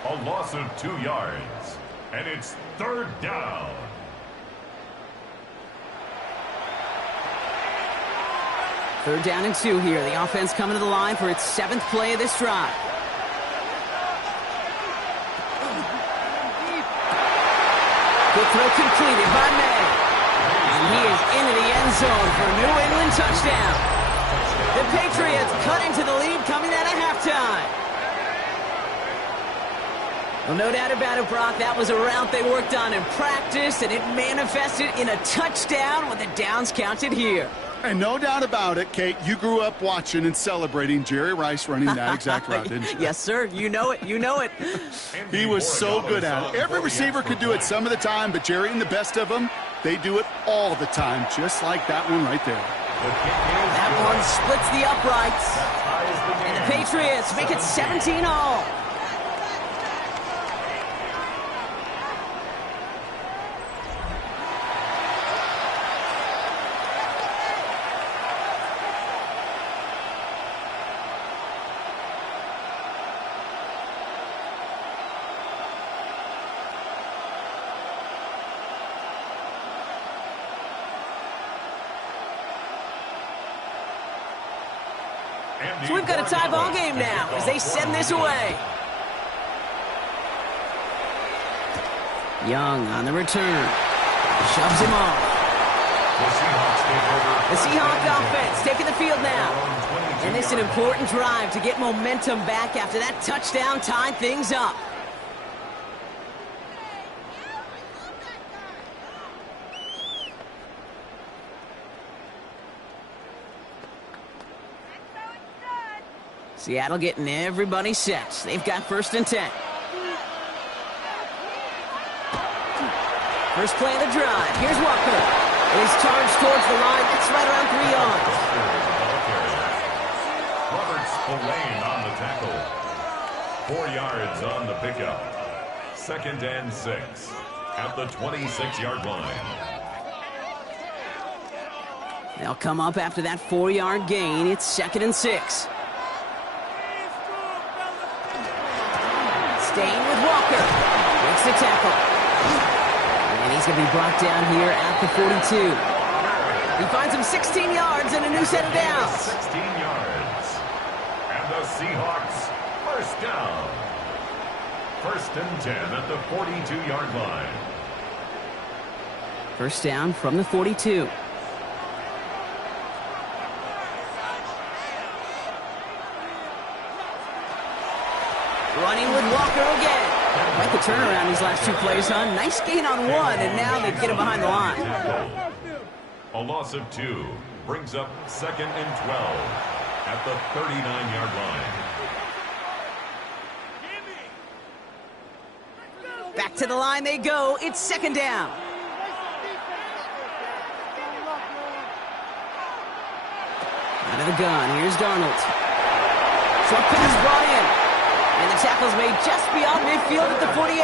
A loss of 2 yards. And it's 3rd down. Third down and 2 here. The offense coming to the line for its 7th play of this drive. Good throw completed by May. And he is into the end zone for a New England touchdown. The Patriots cut into the lead coming out of halftime. Well, no doubt about it, Brock. That was a route they worked on in practice, and it manifested in a touchdown when the downs counted here. And no doubt about it, Kate, you grew up watching and celebrating Jerry Rice running that exact route, didn't you? Yes, sir. You know it. You know it. He was so good at it. Every receiver could do it some of the time, but Jerry and the best of them, they do it all the time, just like that one right there. That one splits the uprights. And the Patriots make it 17-all. So we've got a tie ball game now as they send this away. Young on the return. Shoves him off. The Seahawks offense taking the field now. And this is an important drive to get momentum back after that touchdown tied things up. Seattle getting everybody set. They've got 1st and 10. First play of the drive. Here's Walker. And he's charged towards the line. It's right around 3 yards. Roberts Spillane on the tackle. 4 yards on the pickup. 2nd and 6 at the 26-yard line. They'll come up after that 4-yard gain. It's 2nd and 6. Staying with Walker. Makes the tackle. And he's going to be brought down here at the 42. He finds him 16 yards and a new set of downs. 16 yards. And the Seahawks, first down. 1st and 10 at the 42-yard line. First down from the 42. Running with Walker again. Quite the turnaround these last 2 plays, huh? Nice gain on 1, and now they get him behind the line. A loss of 2 brings up 2nd and 12 at the 39-yard line. Back to the line they go. It's 2nd down. Out of the gun. Here's Darnold. Short pass brought in. And the tackle's made just beyond midfield at the 48.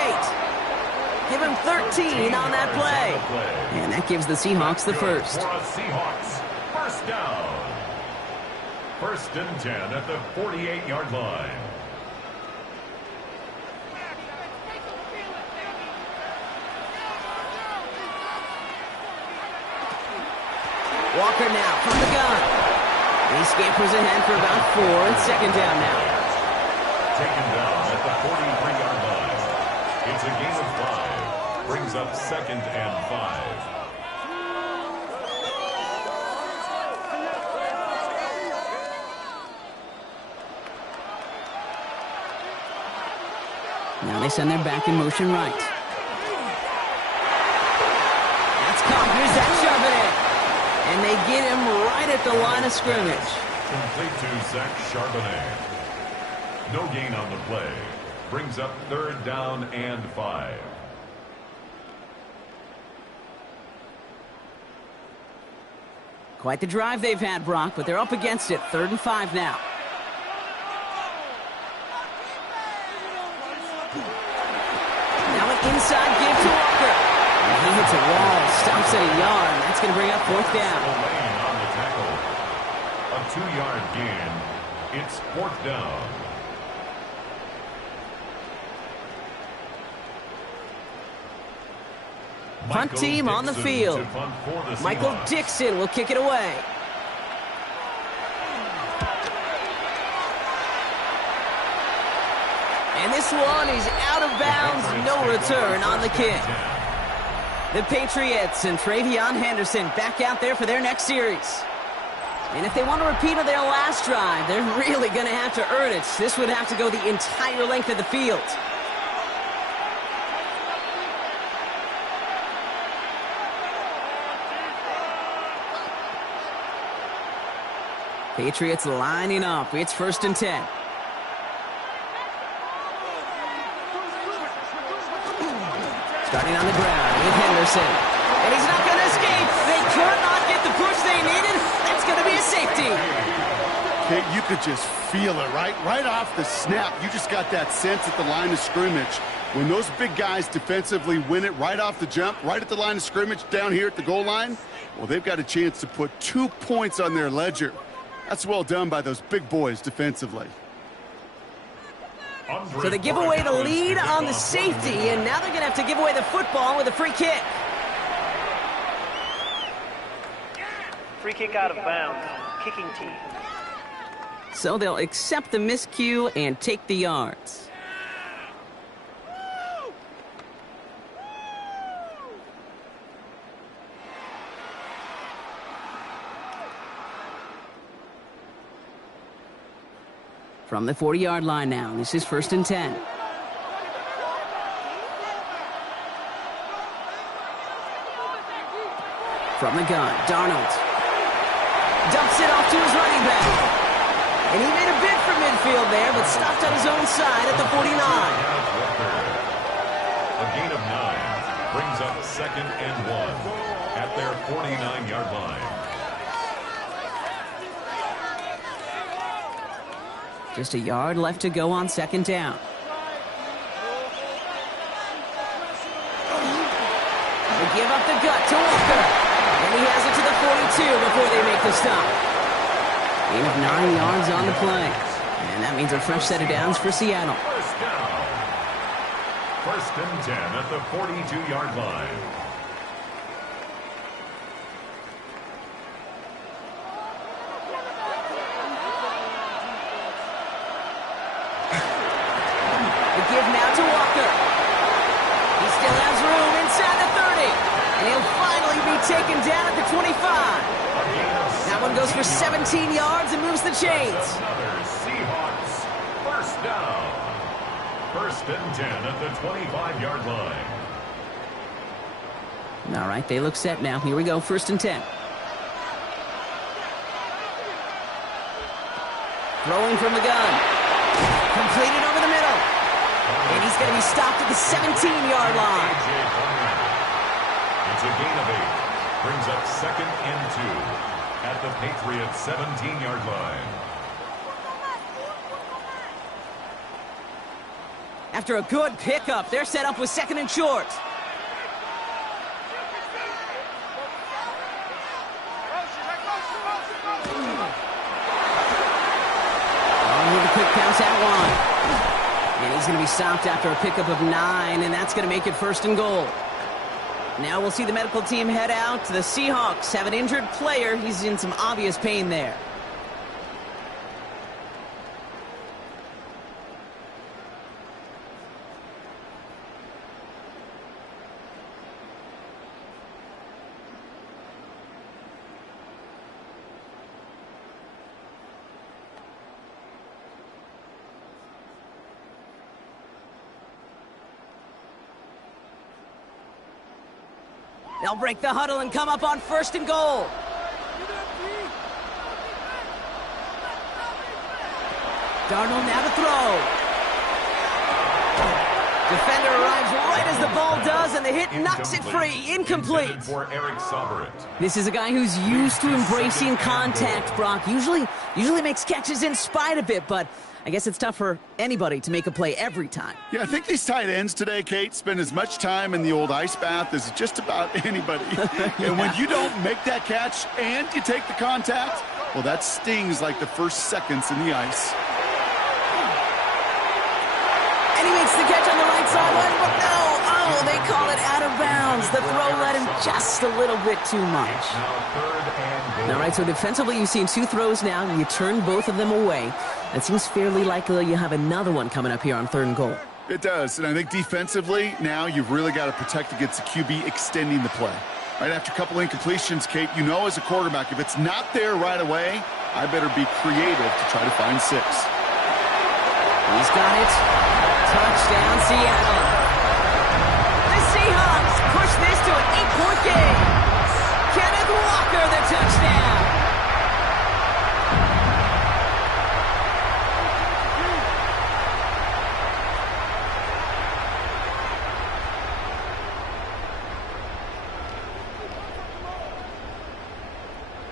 Give him 13 on that play. And that gives the Seahawks the first. For a Seahawks, first down. 1st and 10 at the 48-yard line. Walker now from the gun. And he scampers ahead for about 4. It's 2nd down now. Taken down at the 43-yard line. It's a gain of 5. Brings up 2nd and 5. Now they send their back in motion right. That's caught. Here's that shoving it. And they get him right at the line of scrimmage. Complete to Zach Charbonnet. No gain on the play. Brings up 3rd down and 5. Quite the drive they've had, Brock, but they're up against it. 3rd and 5 now. Now an inside give to Walker. And he hits a wall, stops at a yard. That's going to bring up 4th down. On the tackle. A 2-yard gain. It's 4th down. Punt team on the field. Michael Dixon will kick it away. And this one is out of bounds. No return on the kick. The Patriots and Travion Henderson back out there for their next series. And if they want to repeat of their last drive, they're really going to have to earn it. This would have to go the entire length of the field. Patriots lining up. It's 1st and 10. Starting on the ground with Henderson. And he's not going to escape. They could not get the push they needed. That's going to be a safety. Okay, you could just feel it, right? Right off the snap, you just got that sense at the line of scrimmage. When those big guys defensively win it right off the jump, right at the line of scrimmage down here at the goal line, well, they've got a chance to put 2 points on their ledger. That's well done by those big boys defensively. So they give away the lead on the safety, and now they're going to have to give away the football with a free kick. Free kick out of bounds. Kicking team. So they'll accept the miscue and take the yards. From the 40-yard line now, this is 1st and 10. From the gun, Darnold dumps it off to his running back. And he made a bid for midfield there, but stopped on his own side at the 49. A gain of 9 brings up 2nd and 1 at their 49-yard line. Just a yard left to go on 2nd down. give up the gut to Walker. And he has it to the 42 before they make the stop. Gain of 9 yards on the play. And that means a fresh set of downs for Seattle. First down. First and 10 at the 42-yard line. The give now to Walker. He still has room inside the 30. And he'll finally be taken down at the 25. That one goes for 17 yards and moves the chains. Another Seahawks first down. First and 10 at the 25-yard line. All right, they look set now. Here we go, first and 10. Throwing from the gun. Completed over the middle. And he's going to be stopped at the 17-yard line. It's a gain of 8. Brings up second and 2 at the Patriots' 17-yard line. After a good pickup, they're set up with second and short. With a quick pass out one. And he's going to be stopped after a pickup of 9, and that's going to make it first and goal. Now we'll see the medical team head out. The Seahawks have an injured player. He's in some obvious pain there. They'll break the huddle and come up on first and goal. Darnold now to throw. Defender arrives right as the ball does, and the hit knocks it free. Incomplete. For Eric Sauberant. This is a guy who's used to embracing contact, Brock. Usually makes catches in spite of it, but I guess it's tough for anybody to make a play every time. Yeah, I think these tight ends today, Kate, spend as much time in the old ice bath as just about anybody. Yeah. And when you don't make that catch and you take the contact, well, that stings like the first seconds in the ice. And he makes the catch on the right sideline, but no. Oh, they call it out of bounds. The throw led him just a little bit too much. All right, so defensively, you've seen 2 throws now, and you turn both of them away. It seems fairly likely you have another one coming up here on third and goal. It does, and I think defensively, now you've really got to protect against the QB extending the play. Right after a couple incompletions, Kate, you know as a quarterback, if it's not there right away, I better be creative to try to find 6. He's got it. Touchdown, Seattle. The Seahawks push this to an 8-point game. Kenneth Walker, the touchdown.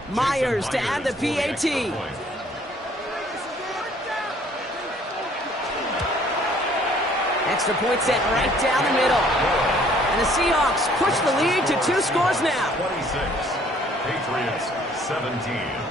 Myers to add the PAT. Extra point set right down the middle. And the Seahawks push the lead to 2 scores now. 26, Patriots 17.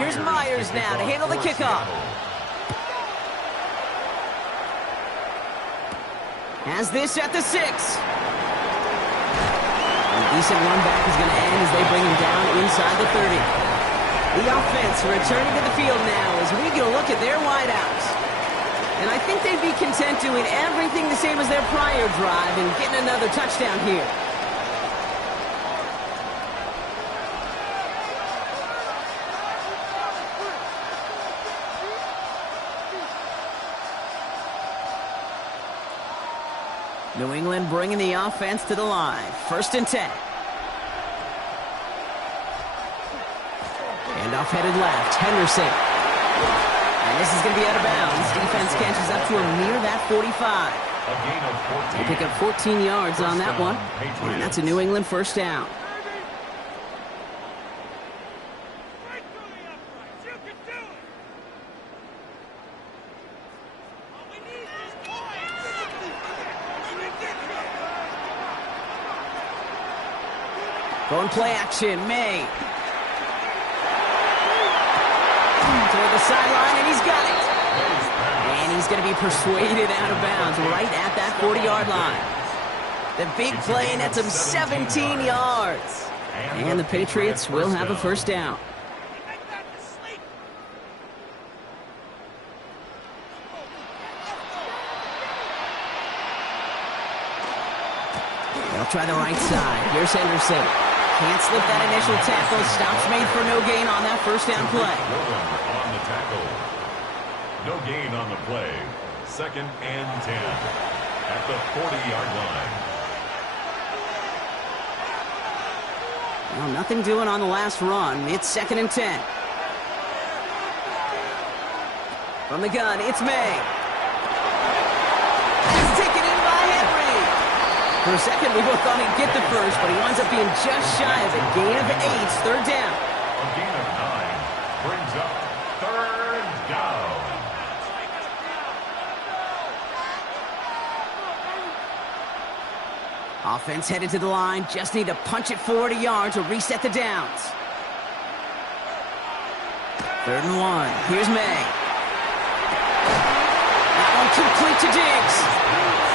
Here's Myers now to handle the kickoff. Has this at the 6. A decent run back is going to end as they bring him down inside the 30. The offense returning to the field now as we get a look at their wideouts. And I think they'd be content doing everything the same as their prior drive and getting another touchdown here. New England bringing the offense to the line. First and 10. Off headed left, Henderson. And this is going to be out of bounds. Defense catches up to him near that 45. A gain of 14. They pick up 14 yards on that one. And that's a New England first down. Right through the uprights. You can do it. All we need is points. Going play action, May. Toward the sideline, and he's got it. And he's going to be persuaded out of bounds right at that 40-yard line. The big play nets him 17 yards. And the Patriots will have a first down. Make that to sleep. They'll try the right side. Here's Henderson. Can't slip that initial tackle. Stops made for no gain on that first down play. On the tackle. No gain on the play. 2nd and 10 at the 40-yard line. Well, nothing doing on the last run. It's 2nd and 10. From the gun, it's May. It's taken in by Henry. For a second, we both thought he'd get the first, but he winds up being just shy of a gain of 8. Third down. A gain of 9 brings up 3rd down. Offense headed to the line. Just need to punch it 40 yards to reset the downs. 3rd and 1. Here's May. That one complete to Diggs.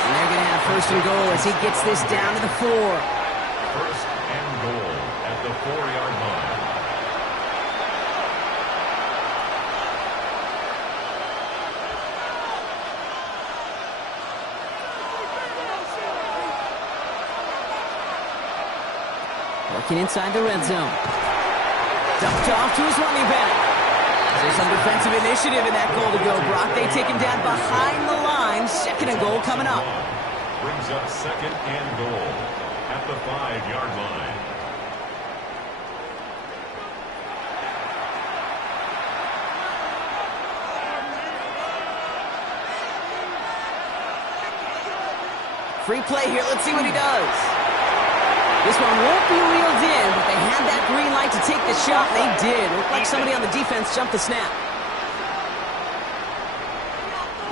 And they're going to have 1st and goal as he gets this down to the 4. 1st and goal at the 4-yard line. Working inside the red zone. Dumped off to his running back. There's some defensive initiative in that goal to go, Brock. They take him down behind the line. 2nd and goal coming up. Brings up 2nd and goal at the 5-yard line. Free play here. Let's see what he does. This one won't be reeled in, but they had that green light to take the shot. They did. Looked like somebody on the defense jumped the snap.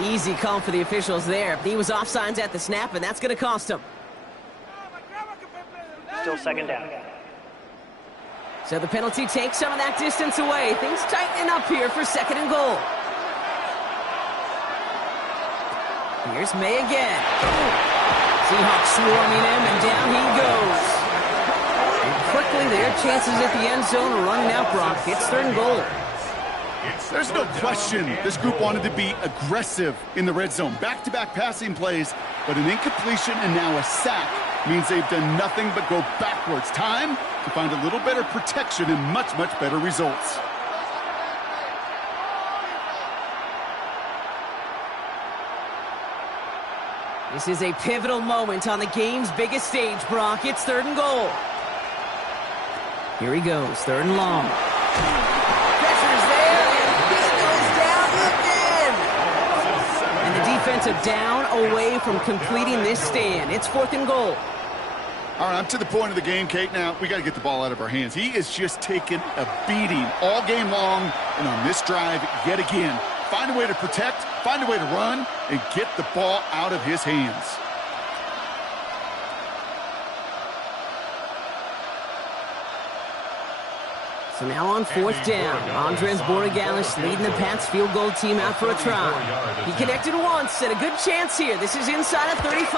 Easy call for the officials there. He was offsides at the snap, and that's going to cost him. Still 2nd down. So the penalty takes some of that distance away. Things tightening up here for 2nd and goal. Here's May again. Seahawks swarming him, and down he goes. And quickly, their chances at the end zone are running out, Brock. It's 3rd and goal. There's no question this group wanted to be aggressive in the red zone. Back-to-back passing plays, but an incompletion and now a sack means they've done nothing but go backwards. Time to find a little better protection and much, much better results. This is a pivotal moment on the game's biggest stage, Brock. It's 3rd and goal. Here he goes, 3rd and long. Pressure's there, and he goes down again. And the defensive down away from completing this stand. It's 4th and goal. All right, I'm to the point of the game, Kate. Now, we got to get the ball out of our hands. He is just taking a beating all game long, and on this drive, yet again. Find a way to protect, find a way to run, and get the ball out of his hands. So now on 4th down, Andres Borregalis leading the Pats field goal team out for a try. He connected once, and a good chance here. This is inside of 35.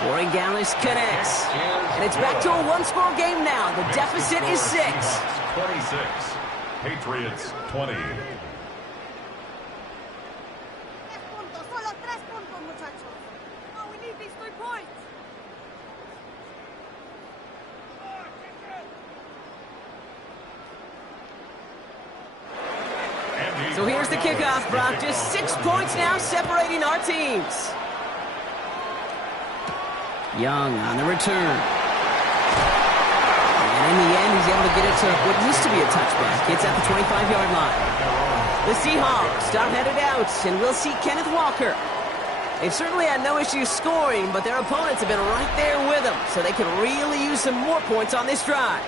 Borregalis connects. And it's back to a one-score game now. The deficit is 6. 26. Patriots 20. Solo 3 puntos, muchachos. Oh, we need these 3 points. So here's the kickoff, Brock. Just 6 points now separating our teams. Young on the return. And in the end, he's able to get it to what used to be a touchback. It's at the 25-yard line. The Seahawks are headed out, and we'll see Kenneth Walker. They've certainly had no issues scoring, but their opponents have been right there with them, so they could really use some more points on this drive.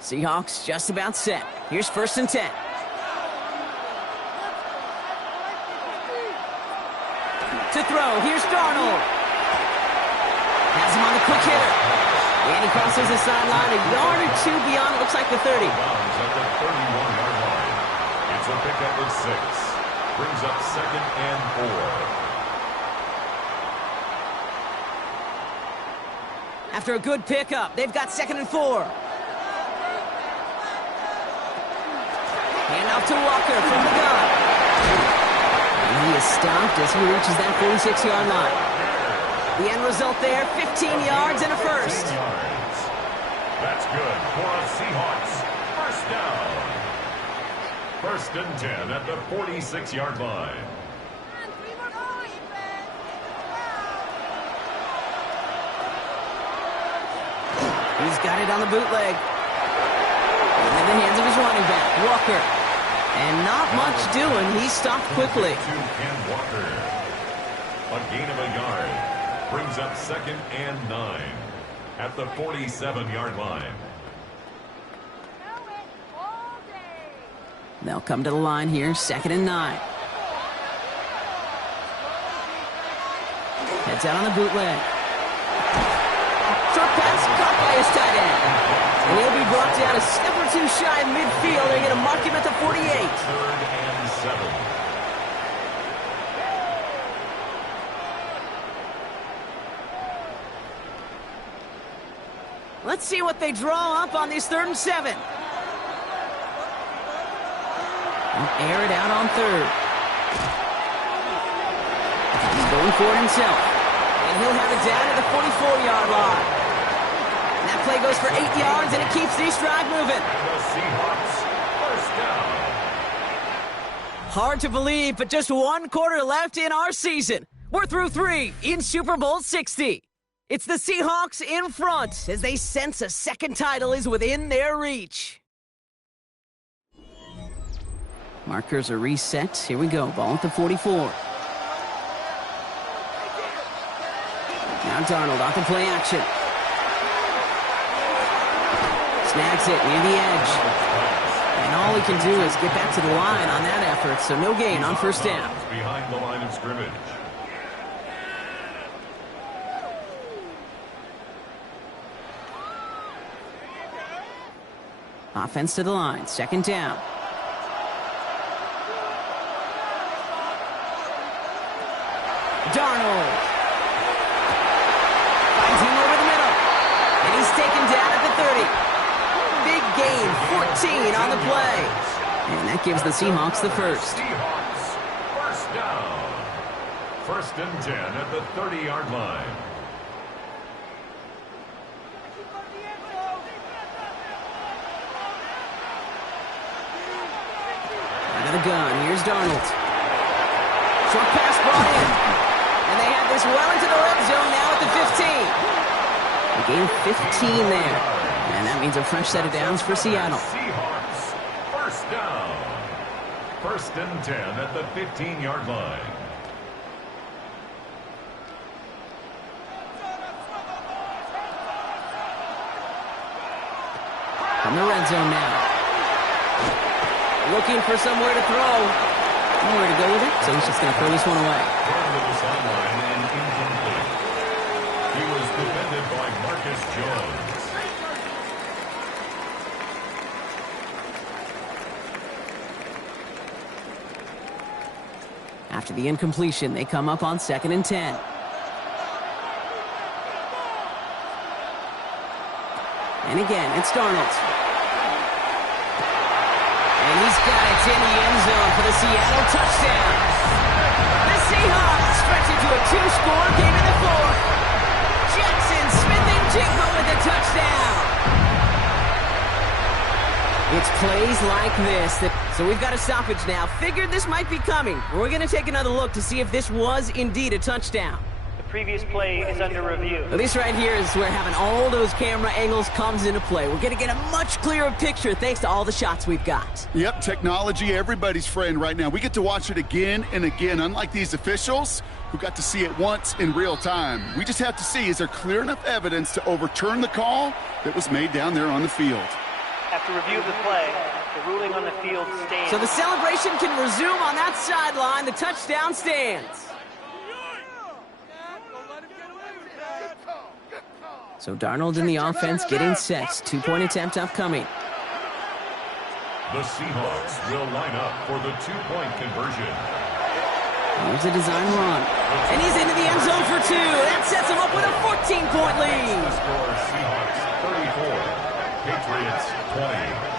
Seahawks just about set. Here's 1st and 10. To throw, here's Darnold. Has him on the quick hitter. And he crosses the sideline a yard or two beyond, looks like the 30. At the 31-yard line. It's a pickup of 6. Brings up 2nd and 4. After a good pickup, they've got 2nd and 4. Hand off to Walker from the gun. And he is stopped as he reaches that 46-yard line. The end result there, 15 yards and a first. 15 yards. That's good for a Seahawks first down. 1st and 10 at the 46-yard line. He's got it on the bootleg. In the hands of his running back, Walker. And not much doing. He stopped quickly. To Ken Walker. A gain of a yard. Brings up 2nd and 9 at the 47-yard line. They'll come to the line here, 2nd and 9. Heads out on the bootleg. Short pass caught by his tight end. And he'll be brought down a step or two shy of midfield. They're going to mark him at the 48. 3rd and 7. Let's see what they draw up on this 3rd and 7. And air it out on 3rd. He's going for it himself. And he'll have it down at the 44-yard line. And that play goes for 8 yards, and it keeps this drive moving. And the Seahawks first down. Hard to believe, but just 1 quarter left in our season. We're through 3 in Super Bowl 60. It's the Seahawks in front as they sense a 2nd title is within their reach. Markers are reset. Here we go. Ball at the 44. Now Darnold off the play action. Snags it near the edge. And all he can do is get back to the line on that effort, so no gain on 1st down. Behind the line of scrimmage. Offense to the line, 2nd down. Darnold. Finds him over the middle. And he's taken down at the 30. Big gain, 14 on the play. And that gives the Seahawks the first. Seahawks first down. 1st and 10 at the 30-yard line. Out of the gun, here's Darnold. Short pass brought in. And they have this well into the red zone now at the 15. A gain of 15 there. And that means a fresh set of downs for Seattle. Seahawks first down. 1st and 10 at the 15-yard line. From the red zone now. Looking for somewhere to throw. Nowhere to go with it, so he's just going to throw this one away. Thrown to the sideline and incomplete. He was defended by Marcus Jones. After the incompletion, they come up on 2nd and 10. And again, it's Darnold. And he's got it in the end zone for the Seattle touchdown. The Seahawks stretch into a 2-score game in the 4th. Jackson Smith and Jigba with the touchdown. It's plays like this. So we've got a stoppage now. Figured this might be coming. We're going to take another look to see if this was indeed a touchdown. The previous play is under review. Well, this right here is where having all those camera angles comes into play. We're going to get a much clearer picture thanks to all the shots we've got. Yep, technology, everybody's friend right now. We get to watch it again and again, unlike these officials who got to see it once in real time. We just have to see, is there clear enough evidence to overturn the call that was made down there on the field? After review of the play, the ruling on the field stands. So the celebration can resume on that sideline. The touchdown stands. So Darnold in the offense getting set. 2-point attempt upcoming. The Seahawks will line up for the 2-point conversion. Here's a design run. And he's into the end zone for 2. That sets him up with a 14-point lead. The score, Seahawks 34, Patriots 20.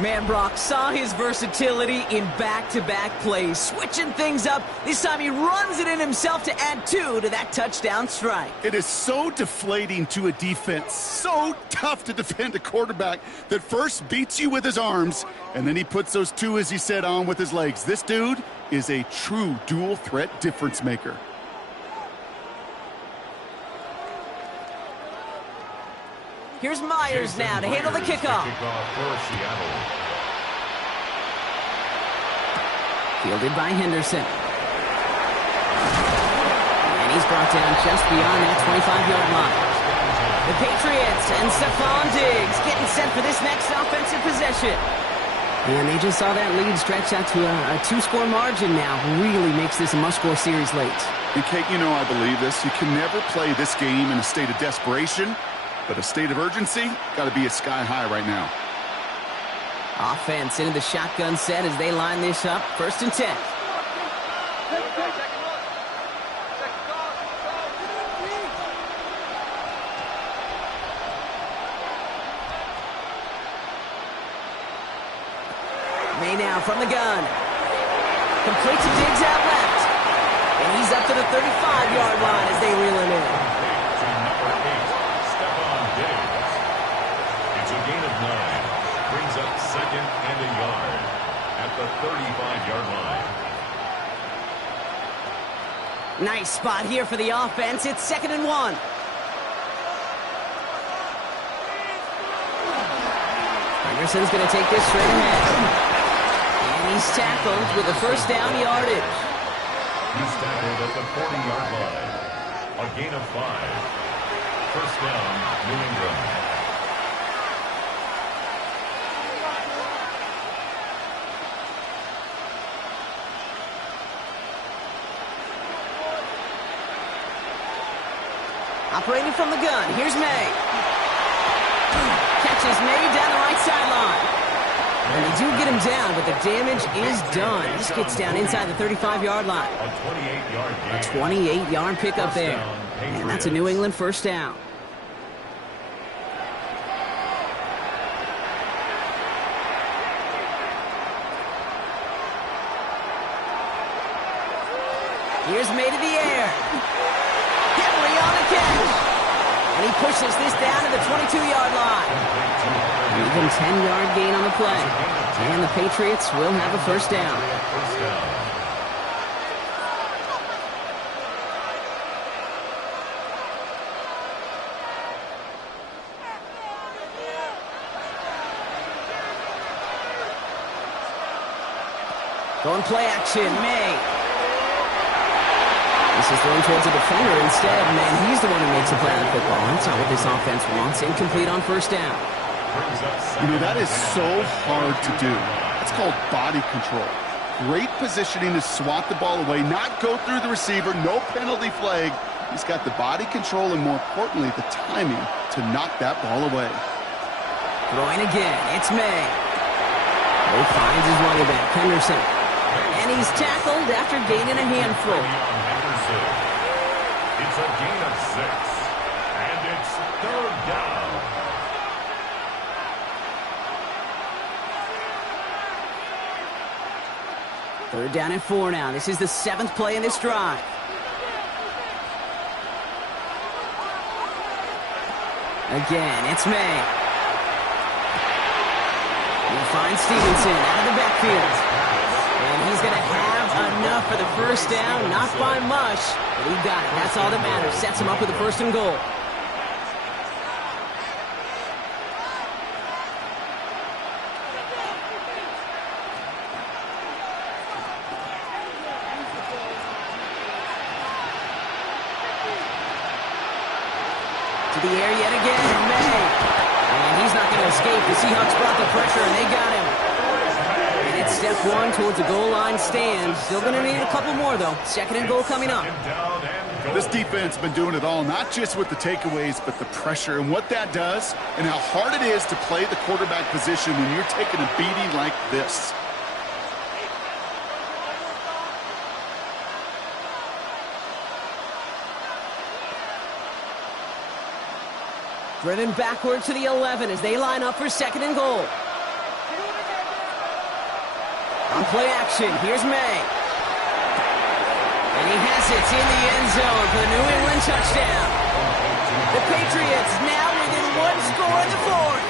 Man, Brock saw his versatility in back-to-back plays, switching things up. This time he runs it in himself to add 2 to that touchdown strike. It is so deflating to a defense, so tough to defend a quarterback that first beats you with his arms, and then he puts those 2, as he said, on with his legs. This dude is a true dual-threat difference maker. Here's Myers now to handle the kickoff. Fielded by Henderson. And he's brought down just beyond that 25-yard line. The Patriots and Stephon Diggs getting set for this next offensive possession. And they just saw that lead stretch out to a 2-score margin now. Really makes this a must-score series late. And Kate, you know I believe this. You can never play this game in a state of desperation. But a state of urgency, got to be a sky high right now. Offense into the shotgun set as they line this up. 1st and 10. May now from the gun. Complete to Diggs out left. And he's up to the 35-yard line as they reel him in. Gain of 9 brings up 2nd and a yard at the 35-yard line. Nice spot here for the offense. It's 2nd and 1. Henderson's going to take this straight ahead. And he's tackled with a 1st down yardage. He's tackled at the 40-yard line. A gain of 5. 1st down, New England. Operating from the gun, here's May. Catches May down the right sideline. And they do get him down, but the damage is done. This gets down inside the 35-yard line. A 28-yard pickup there. And that's a New England 1st down. Here's May to the air. Heavily on the catch. And he pushes this down to the 22-yard line. Even 10-yard gain on the play. And the Patriots will have a 1st down. Going play action, May. This is thrown towards a defender instead, man. He's the one who makes the play on the football. That's not what this offense wants. Incomplete on 1st down. You know, that is so hard to do. That's called body control. Great positioning to swat the ball away, not go through the receiver, no penalty flag. He's got the body control and, more importantly, the timing to knock that ball away. Throwing again. It's May. He finds his running back, Henderson. And he's tackled after gaining a handful. It's a gain of 6, and it's 3rd down. Third down and 4 now. This is the 7th play in this drive. Again, it's May. He'll find Stevenson out of the backfield. And he's going to have enough for the first down. Not by much, but he got it. That's all that matters. Sets him up with a 1st and goal. To the air yet again, and May. And he's not going to escape. The Seahawks brought the pressure, and they got him. And it's step 1 towards a goal line stand. Still going to need a couple more, though. 2nd and goal coming up. This defense has been doing it all, not just with the takeaways, but the pressure and what that does and how hard it is to play the quarterback position when you're taking a beating like this. Driven backward to the 11 as they line up for 2nd and goal. On play action, here's May. And he has it in the end zone for the New England touchdown. The Patriots now within 1 score in the 4th.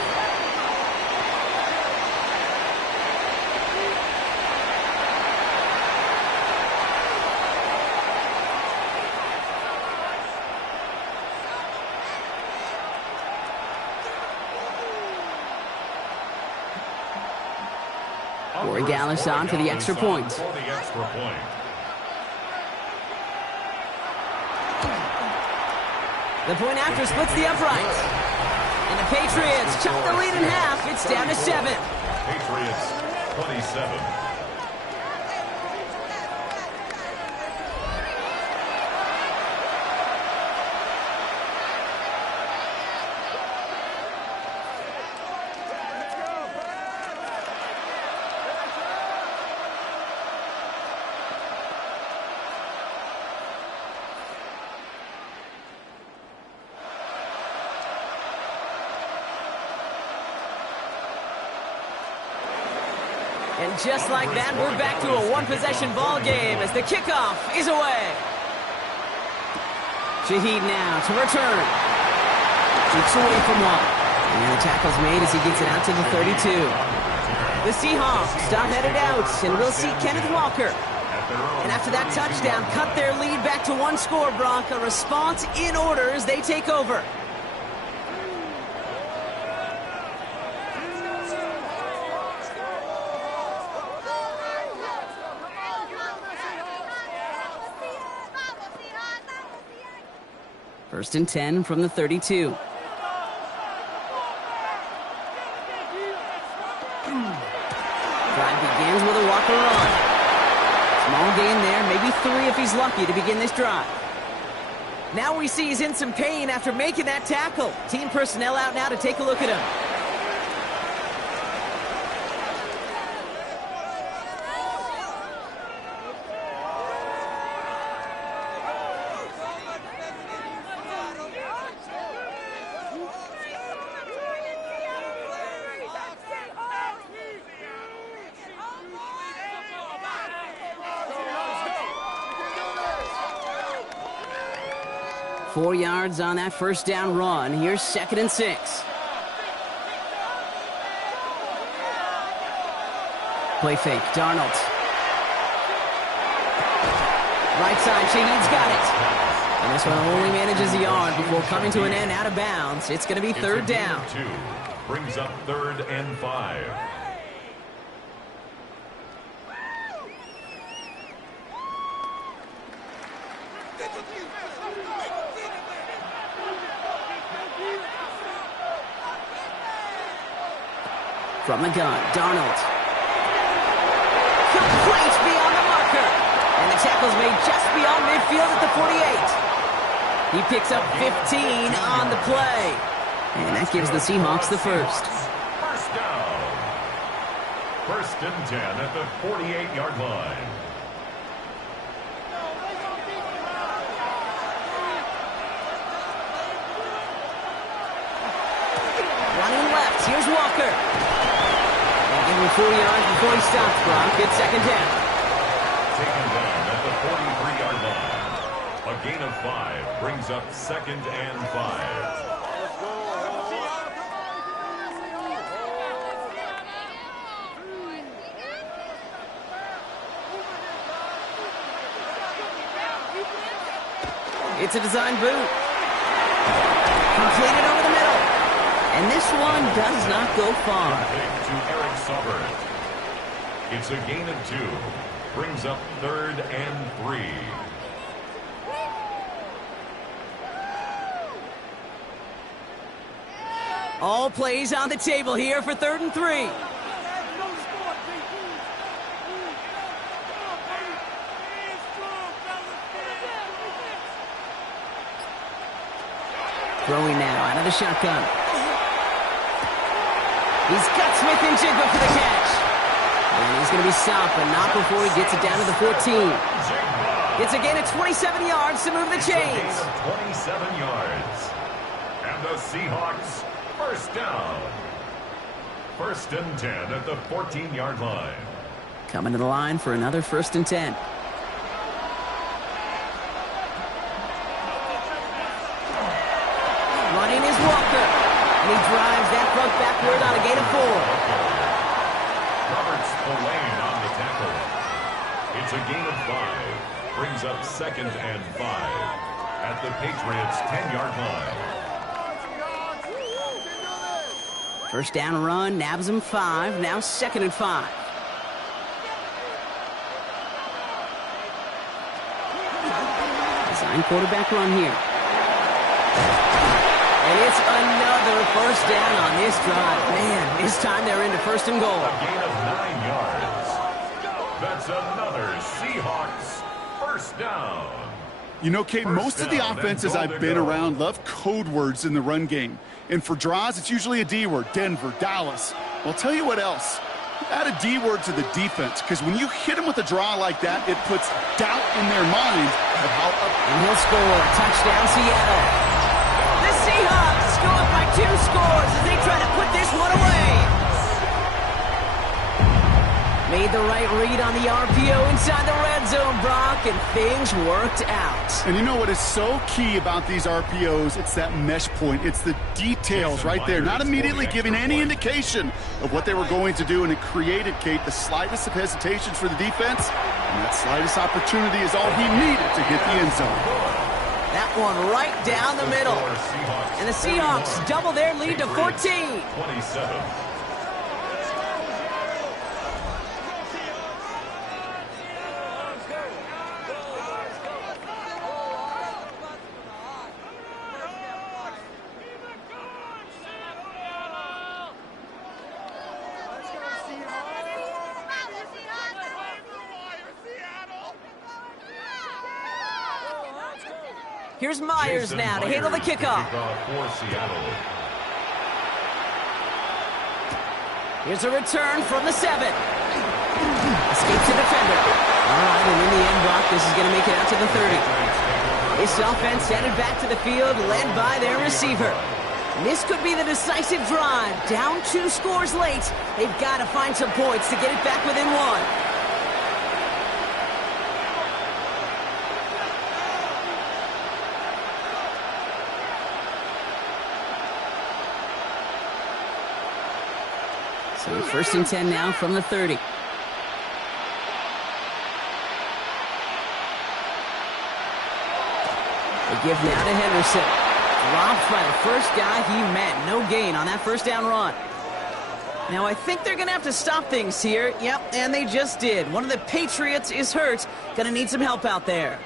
Corey Gallis on for the extra point. The point after splits the uprights. And the Patriots chop the lead in half. It's down to 7. Patriots 27. And just like that, we're back to a one-possession ball game as the kickoff is away. Shaheed now to return. Shoots away from one. And the tackle's made as he gets it out to the 32. The Seahawks stop headed out, and we'll see Kenneth Walker. And after that touchdown, cut their lead back to 1 score, Brock. A response in order as they take over. First and 10 from the 32. Drive begins with a Walker run. Small gain there, maybe 3 if he's lucky to begin this drive. Now we see he's in some pain after making that tackle. Team personnel out now to take a look at him. Four yards on that first down run. Here's 2nd and 6. Play fake, Darnold. Right side, Shaheed's got it. And this one only manages a yard before coming to an end out of bounds. It's going to be 3rd down. 2 brings up 3rd and 5. From the gun, Darnold. Complete beyond the marker. And the tackle's made just beyond midfield at the 48. He picks up 15 on the play. And that gives the Seahawks the first. First down. 1st and 10 at the 48-yard line. Running left, here's Walker. 4 yards before he stops, Brock. It's 2nd down. gain of 5 brings up 2nd and 5. It's a design boot. Completed over the middle. And this one does not go far. To Eric Saubert. It's a gain of 2. Brings up 3rd and 3. All plays on the table here for 3rd and 3. Throwing now out of the shotgun. He's got Smith and Jigba for the catch. And he's going to be stopped, but not before he gets it down to the 14. It's a gain of 27 yards to move the chains. 27 yards. And the Seahawks, first down. 1st and 10 at the 14-yard line. Coming to the line for another 1st and 10. Running is Walker. And he drives that front backward on a gain of 4. Roberts Spillane on the tackle. It's a gain of 5. Brings up 2nd and 5 at the Patriots' 10-yard line. First down run, nabs him 5. Now 2nd and 5. Design quarterback run here. And it's another first down on this drive. Man, this time they're into 1st and goal. A gain of 9 yards. That's another Seahawks first down. You know, Kate, most of the offenses I've been around love code words in the run game. And for draws, it's usually a D word, Denver, Dallas. Well, I'll tell you what else. Add a D word to the defense, because when you hit them with a draw like that, it puts doubt in their mind of how up. And he'll score. Touchdown, Seattle. The Seahawks go up by 2 scores as they try to put this one away. Made the right read on the RPO inside the red zone, Brock, and things worked out. And you know what is so key about these RPOs? It's that mesh point. It's the details right there. Not immediately giving any indication of what they were going to do, and it created, Kate, the slightest of hesitations for the defense. And that slightest opportunity is all he needed to hit the end zone. That one right down the middle. And the Seahawks double their lead to 14. 27. Here's Myers now to handle the kickoff. For Seattle. Here's a return from the 7. Escapes the defender. All right, and in the end, Brock, this is going to make it out to the 30. This offense headed back to the field, led by their receiver. This could be the decisive drive. Down 2 scores late. They've got to find some points to get it back within 1. So 1st and 10 now from the 30. They give now to Henderson. Dropped by the first guy he met. No gain on that 1st down run. Now I think they're going to have to stop things here. Yep, and they just did. One of the Patriots is hurt. Going to need some help out there.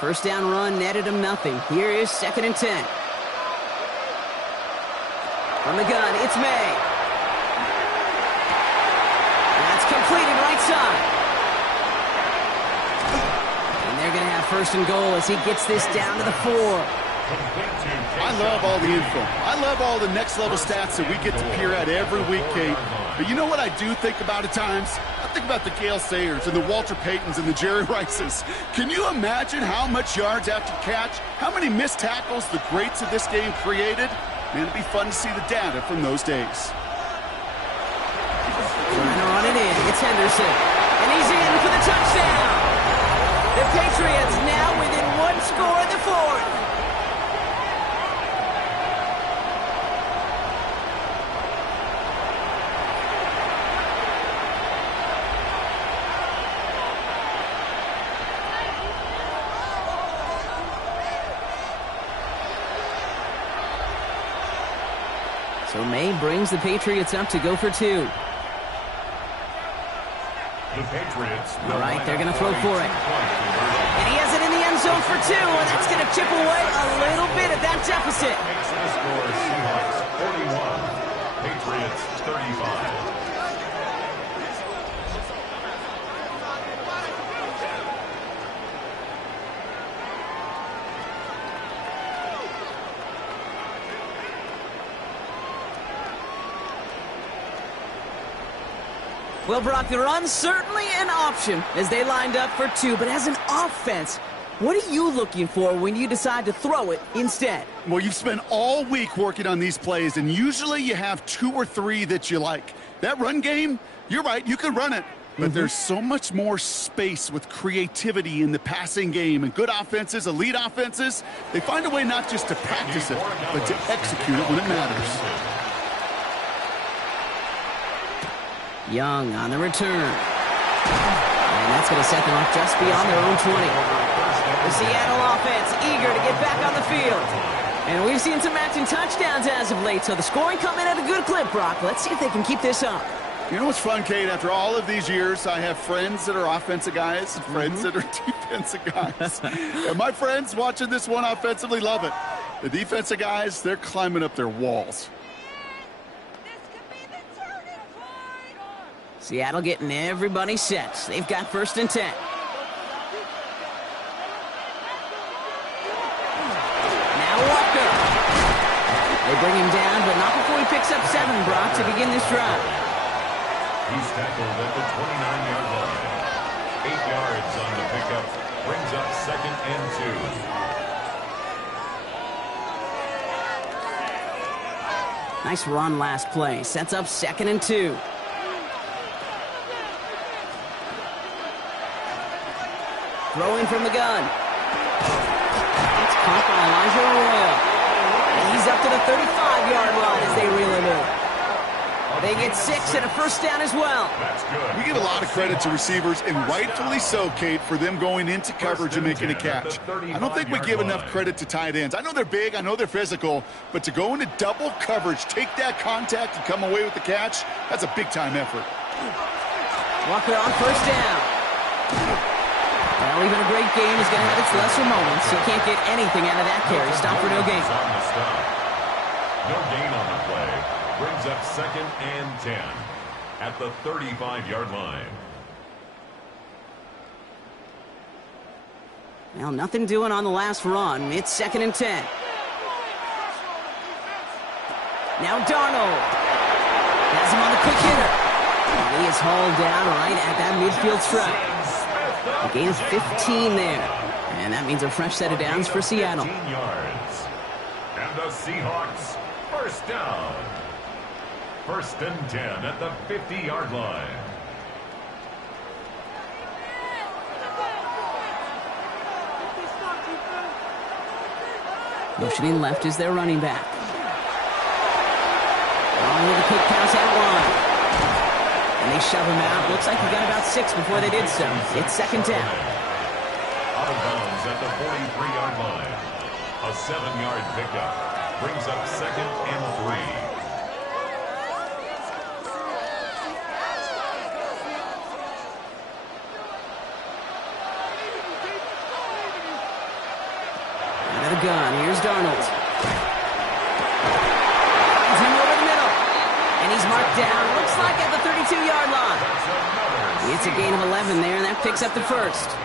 First down run netted him nothing. Here is 2nd and 10. From the gun, it's May. That's completed right side. And they're going to have 1st and goal as he gets this down to the 4. I love all the info. I love all the next-level stats that we get to peer at every week, Kate. But you know what I do think about at times? I think about the Gale Sayers and the Walter Paytons and the Jerry Rices. Can you imagine how much yards after catch, how many missed tackles the greats of this game created? Man, it'd be fun to see the data from those days. Trying to run it in. It's Henderson. And he's in for the touchdown. The Patriots now within one score in the fourth. So May brings the Patriots up to go for two. The Patriots. All right, they're going to throw for it. And he has it in the end zone for two, and that's going to chip away a little bit at that deficit. Makes the score Seahawks 41, Patriots 35. Well, Brock, the run's certainly an option as they lined up for two, but as an offense, what are you looking for when you decide to throw it instead? Well, you've spent all week working on these plays, and usually you have two or three that you like. That run game, you're right, you could run it, but there's so much more space with creativity in the passing game, and good offenses, elite offenses, they find a way not just to practice it, but to execute it when it matters. Young on the return. And that's going to set them up just beyond their own 20. The Seattle offense eager to get back on the field. And we've seen some matching touchdowns as of late, so the scoring coming at a good clip, Brock. Let's see if they can keep this up. You know what's fun, Kate? After all of these years, I have friends that are offensive guys and friends that are defensive guys. And my friends watching this one offensively love it. The defensive guys, they're climbing up their walls. Seattle getting everybody set. They've got 1st and 10. Now Walker. They bring him down, but not before he picks up 7, Brock, to begin this drive. He's tackled at the 29-yard line. 8 yards on the pickup. Brings up 2nd and 2. Nice run last play. Sets up 2nd and 2. Throwing from the gun. It's caught by Elijah Arroyo. And he's up to the 35-yard line as they reel him in. They get 6 and a 1st down as well. That's good. We give a lot of credit to receivers, and rightfully so, Kate, for them going into coverage and making a catch. I don't think we give enough credit to tight ends. I know they're big, I know they're physical, but to go into double coverage, take that contact, and come away with the catch, that's a big-time effort. Walker on 1st down. Well, even a great game is going to have its lesser moments. You can't get anything out of that carry. Stop for no gain. No gain on the play. Brings up 2nd and 10 at the 35-yard line. Well, nothing doing on the last run. It's 2nd and 10. Now Darnold has him on the quick hitter. And he is hauled down right at that midfield stripe. A gain of 15 there. And that means a fresh set of downs for Seattle. 15 yards. And the Seahawks, 1st down. 1st and 10 at the 50-yard line. Motioning left is their running back. On with a quick pass out wide. And they shove him out. Looks like he got about 6 before they did so. It's 2nd down. Out of bounds at the 43-yard line. A 7-yard pickup. Brings up 2nd and 3. Out of the gun. Here's Darnold. Finds him over the middle. And he's marked down. Looks like at the 32-yard line. It's a gain of 11 there, and that picks up the 1st.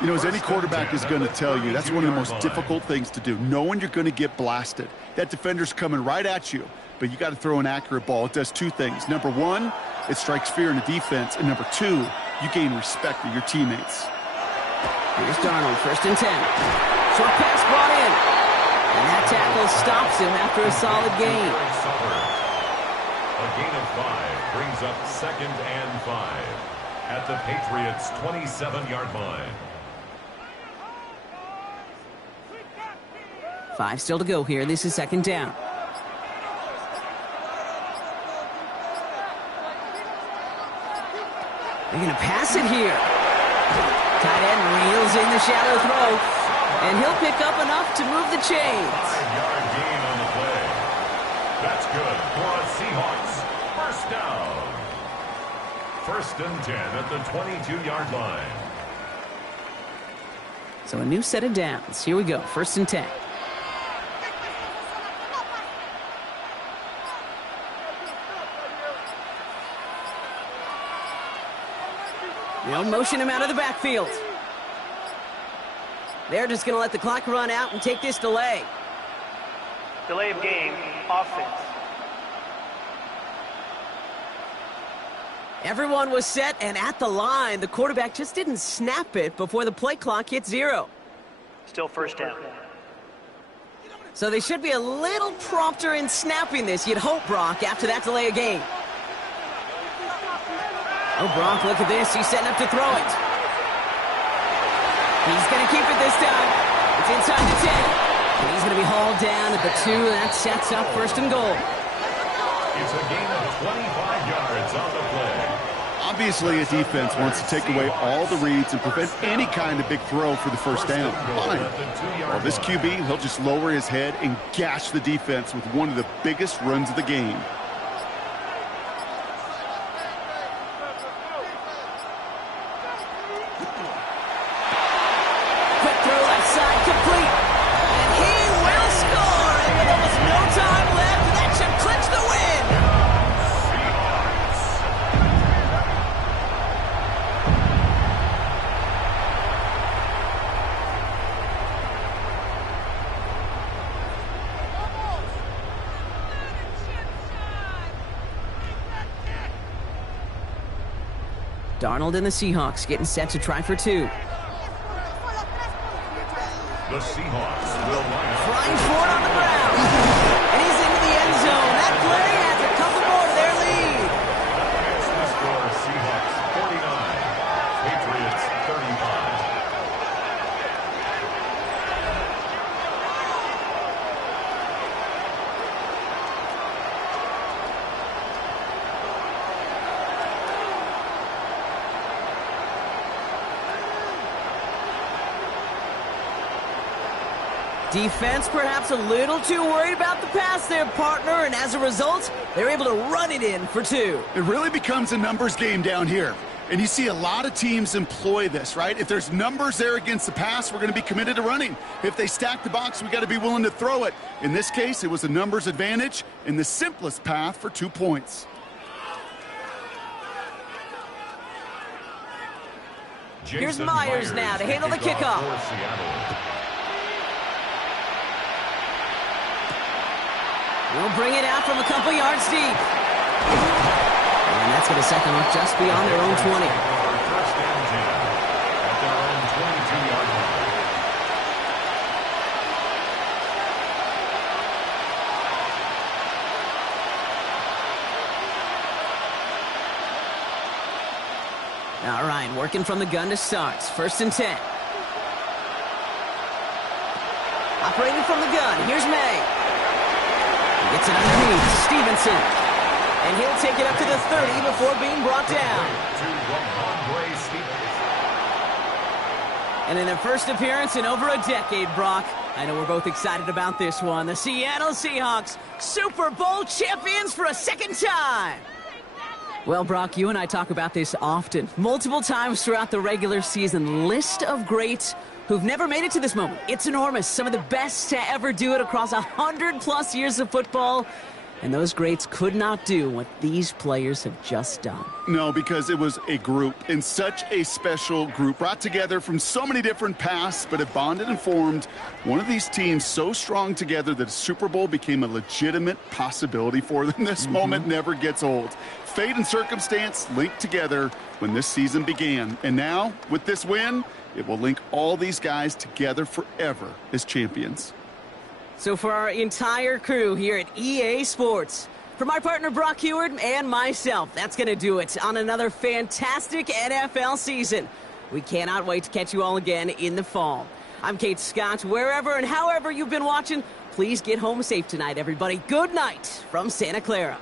You know, as any quarterback is going to tell you, that's one of the most difficult things to do, knowing you're going to get blasted. That defender's coming right at you, but you got to throw an accurate ball. It does two things. Number one, it strikes fear in the defense, and number two, you gain respect of your teammates. Here's Darnold, 1st and 10. Short pass brought in. And that tackle stops him after a solid gain. A gain of 5 brings up 2nd and 5 at the Patriots' 27-yard line. 5 still to go here. This is 2nd down. They're going to pass it here. Tight end reels in the shallow throw, and he'll pick up enough to move the chains. 5-yard gain on the play. That's good for a Seahawks. 1st down. 1st and 10 at the 22-yard line. So a new set of downs. Here we go. 1st and 10. They'll motion him out of the backfield. They're just going to let the clock run out and take this delay. Delay of game, offense. Everyone was set and at the line. The quarterback just didn't snap it before the play clock hit 0. Still 1st down. So they should be a little prompter in snapping this, you'd hope, Brock, after that delay of game. Oh, Brock, look at this. He's setting up to throw it. He's going to keep it this time. It's inside the 10. And he's going to be hauled down at the 2, and that sets up 1st and goal. It's a gain of 25 yards on the play. Obviously, a defense wants to take away all the reads and prevent any kind of big throw for the 1st down. Fine. Well, this QB, he'll just lower his head and gash the defense with one of the biggest runs of the game. Darnold and the Seahawks getting set to try for 2. The Seahawks will line up. Flying forward on the ground. And he's into the end zone. That play adds a couple more to their lead. It's the score, Seahawks 49, Patriots 35. Defense perhaps a little too worried about the pass there, partner, and as a result, they're able to run it in for 2. It really becomes a numbers game down here. And you see a lot of teams employ this, right? If there's numbers there against the pass, we're going to be committed to running. If they stack the box, we got to be willing to throw it. In this case, it was a numbers advantage and the simplest path for 2 points. Here's Myers now to handle the kickoff. We'll bring it out from a couple yards deep. And that's going to set them up just beyond their own 20. 1st and 10 at their own 22-yard line. All right, working from the gun to start. 1st and 10. Operating from the gun, here's May. He gets it underneath, Stevenson. And he'll take it up to the 30 before being brought down. And in their first appearance in over a decade, Brock, I know we're both excited about this one. The Seattle Seahawks, Super Bowl champions for a second time. Well, Brock, you and I talk about this often, multiple times throughout the regular season. List of greats who've never made it to this moment. It's enormous. Some of the best to ever do it across 100+ years of football. And those greats could not do what these players have just done. No, because it was a group, and such a special group, brought together from so many different pasts, but have bonded and formed one of these teams so strong together that a Super Bowl became a legitimate possibility for them. This moment never gets old. Fate and circumstance linked together when this season began. And now, with this win, it will link all these guys together forever as champions. So for our entire crew here at EA Sports, for my partner Brock Heward and myself, that's going to do it on another fantastic NFL season. We cannot wait to catch you all again in the fall. I'm Kate Scott. Wherever and however you've been watching, please get home safe tonight, everybody. Good night from Santa Clara.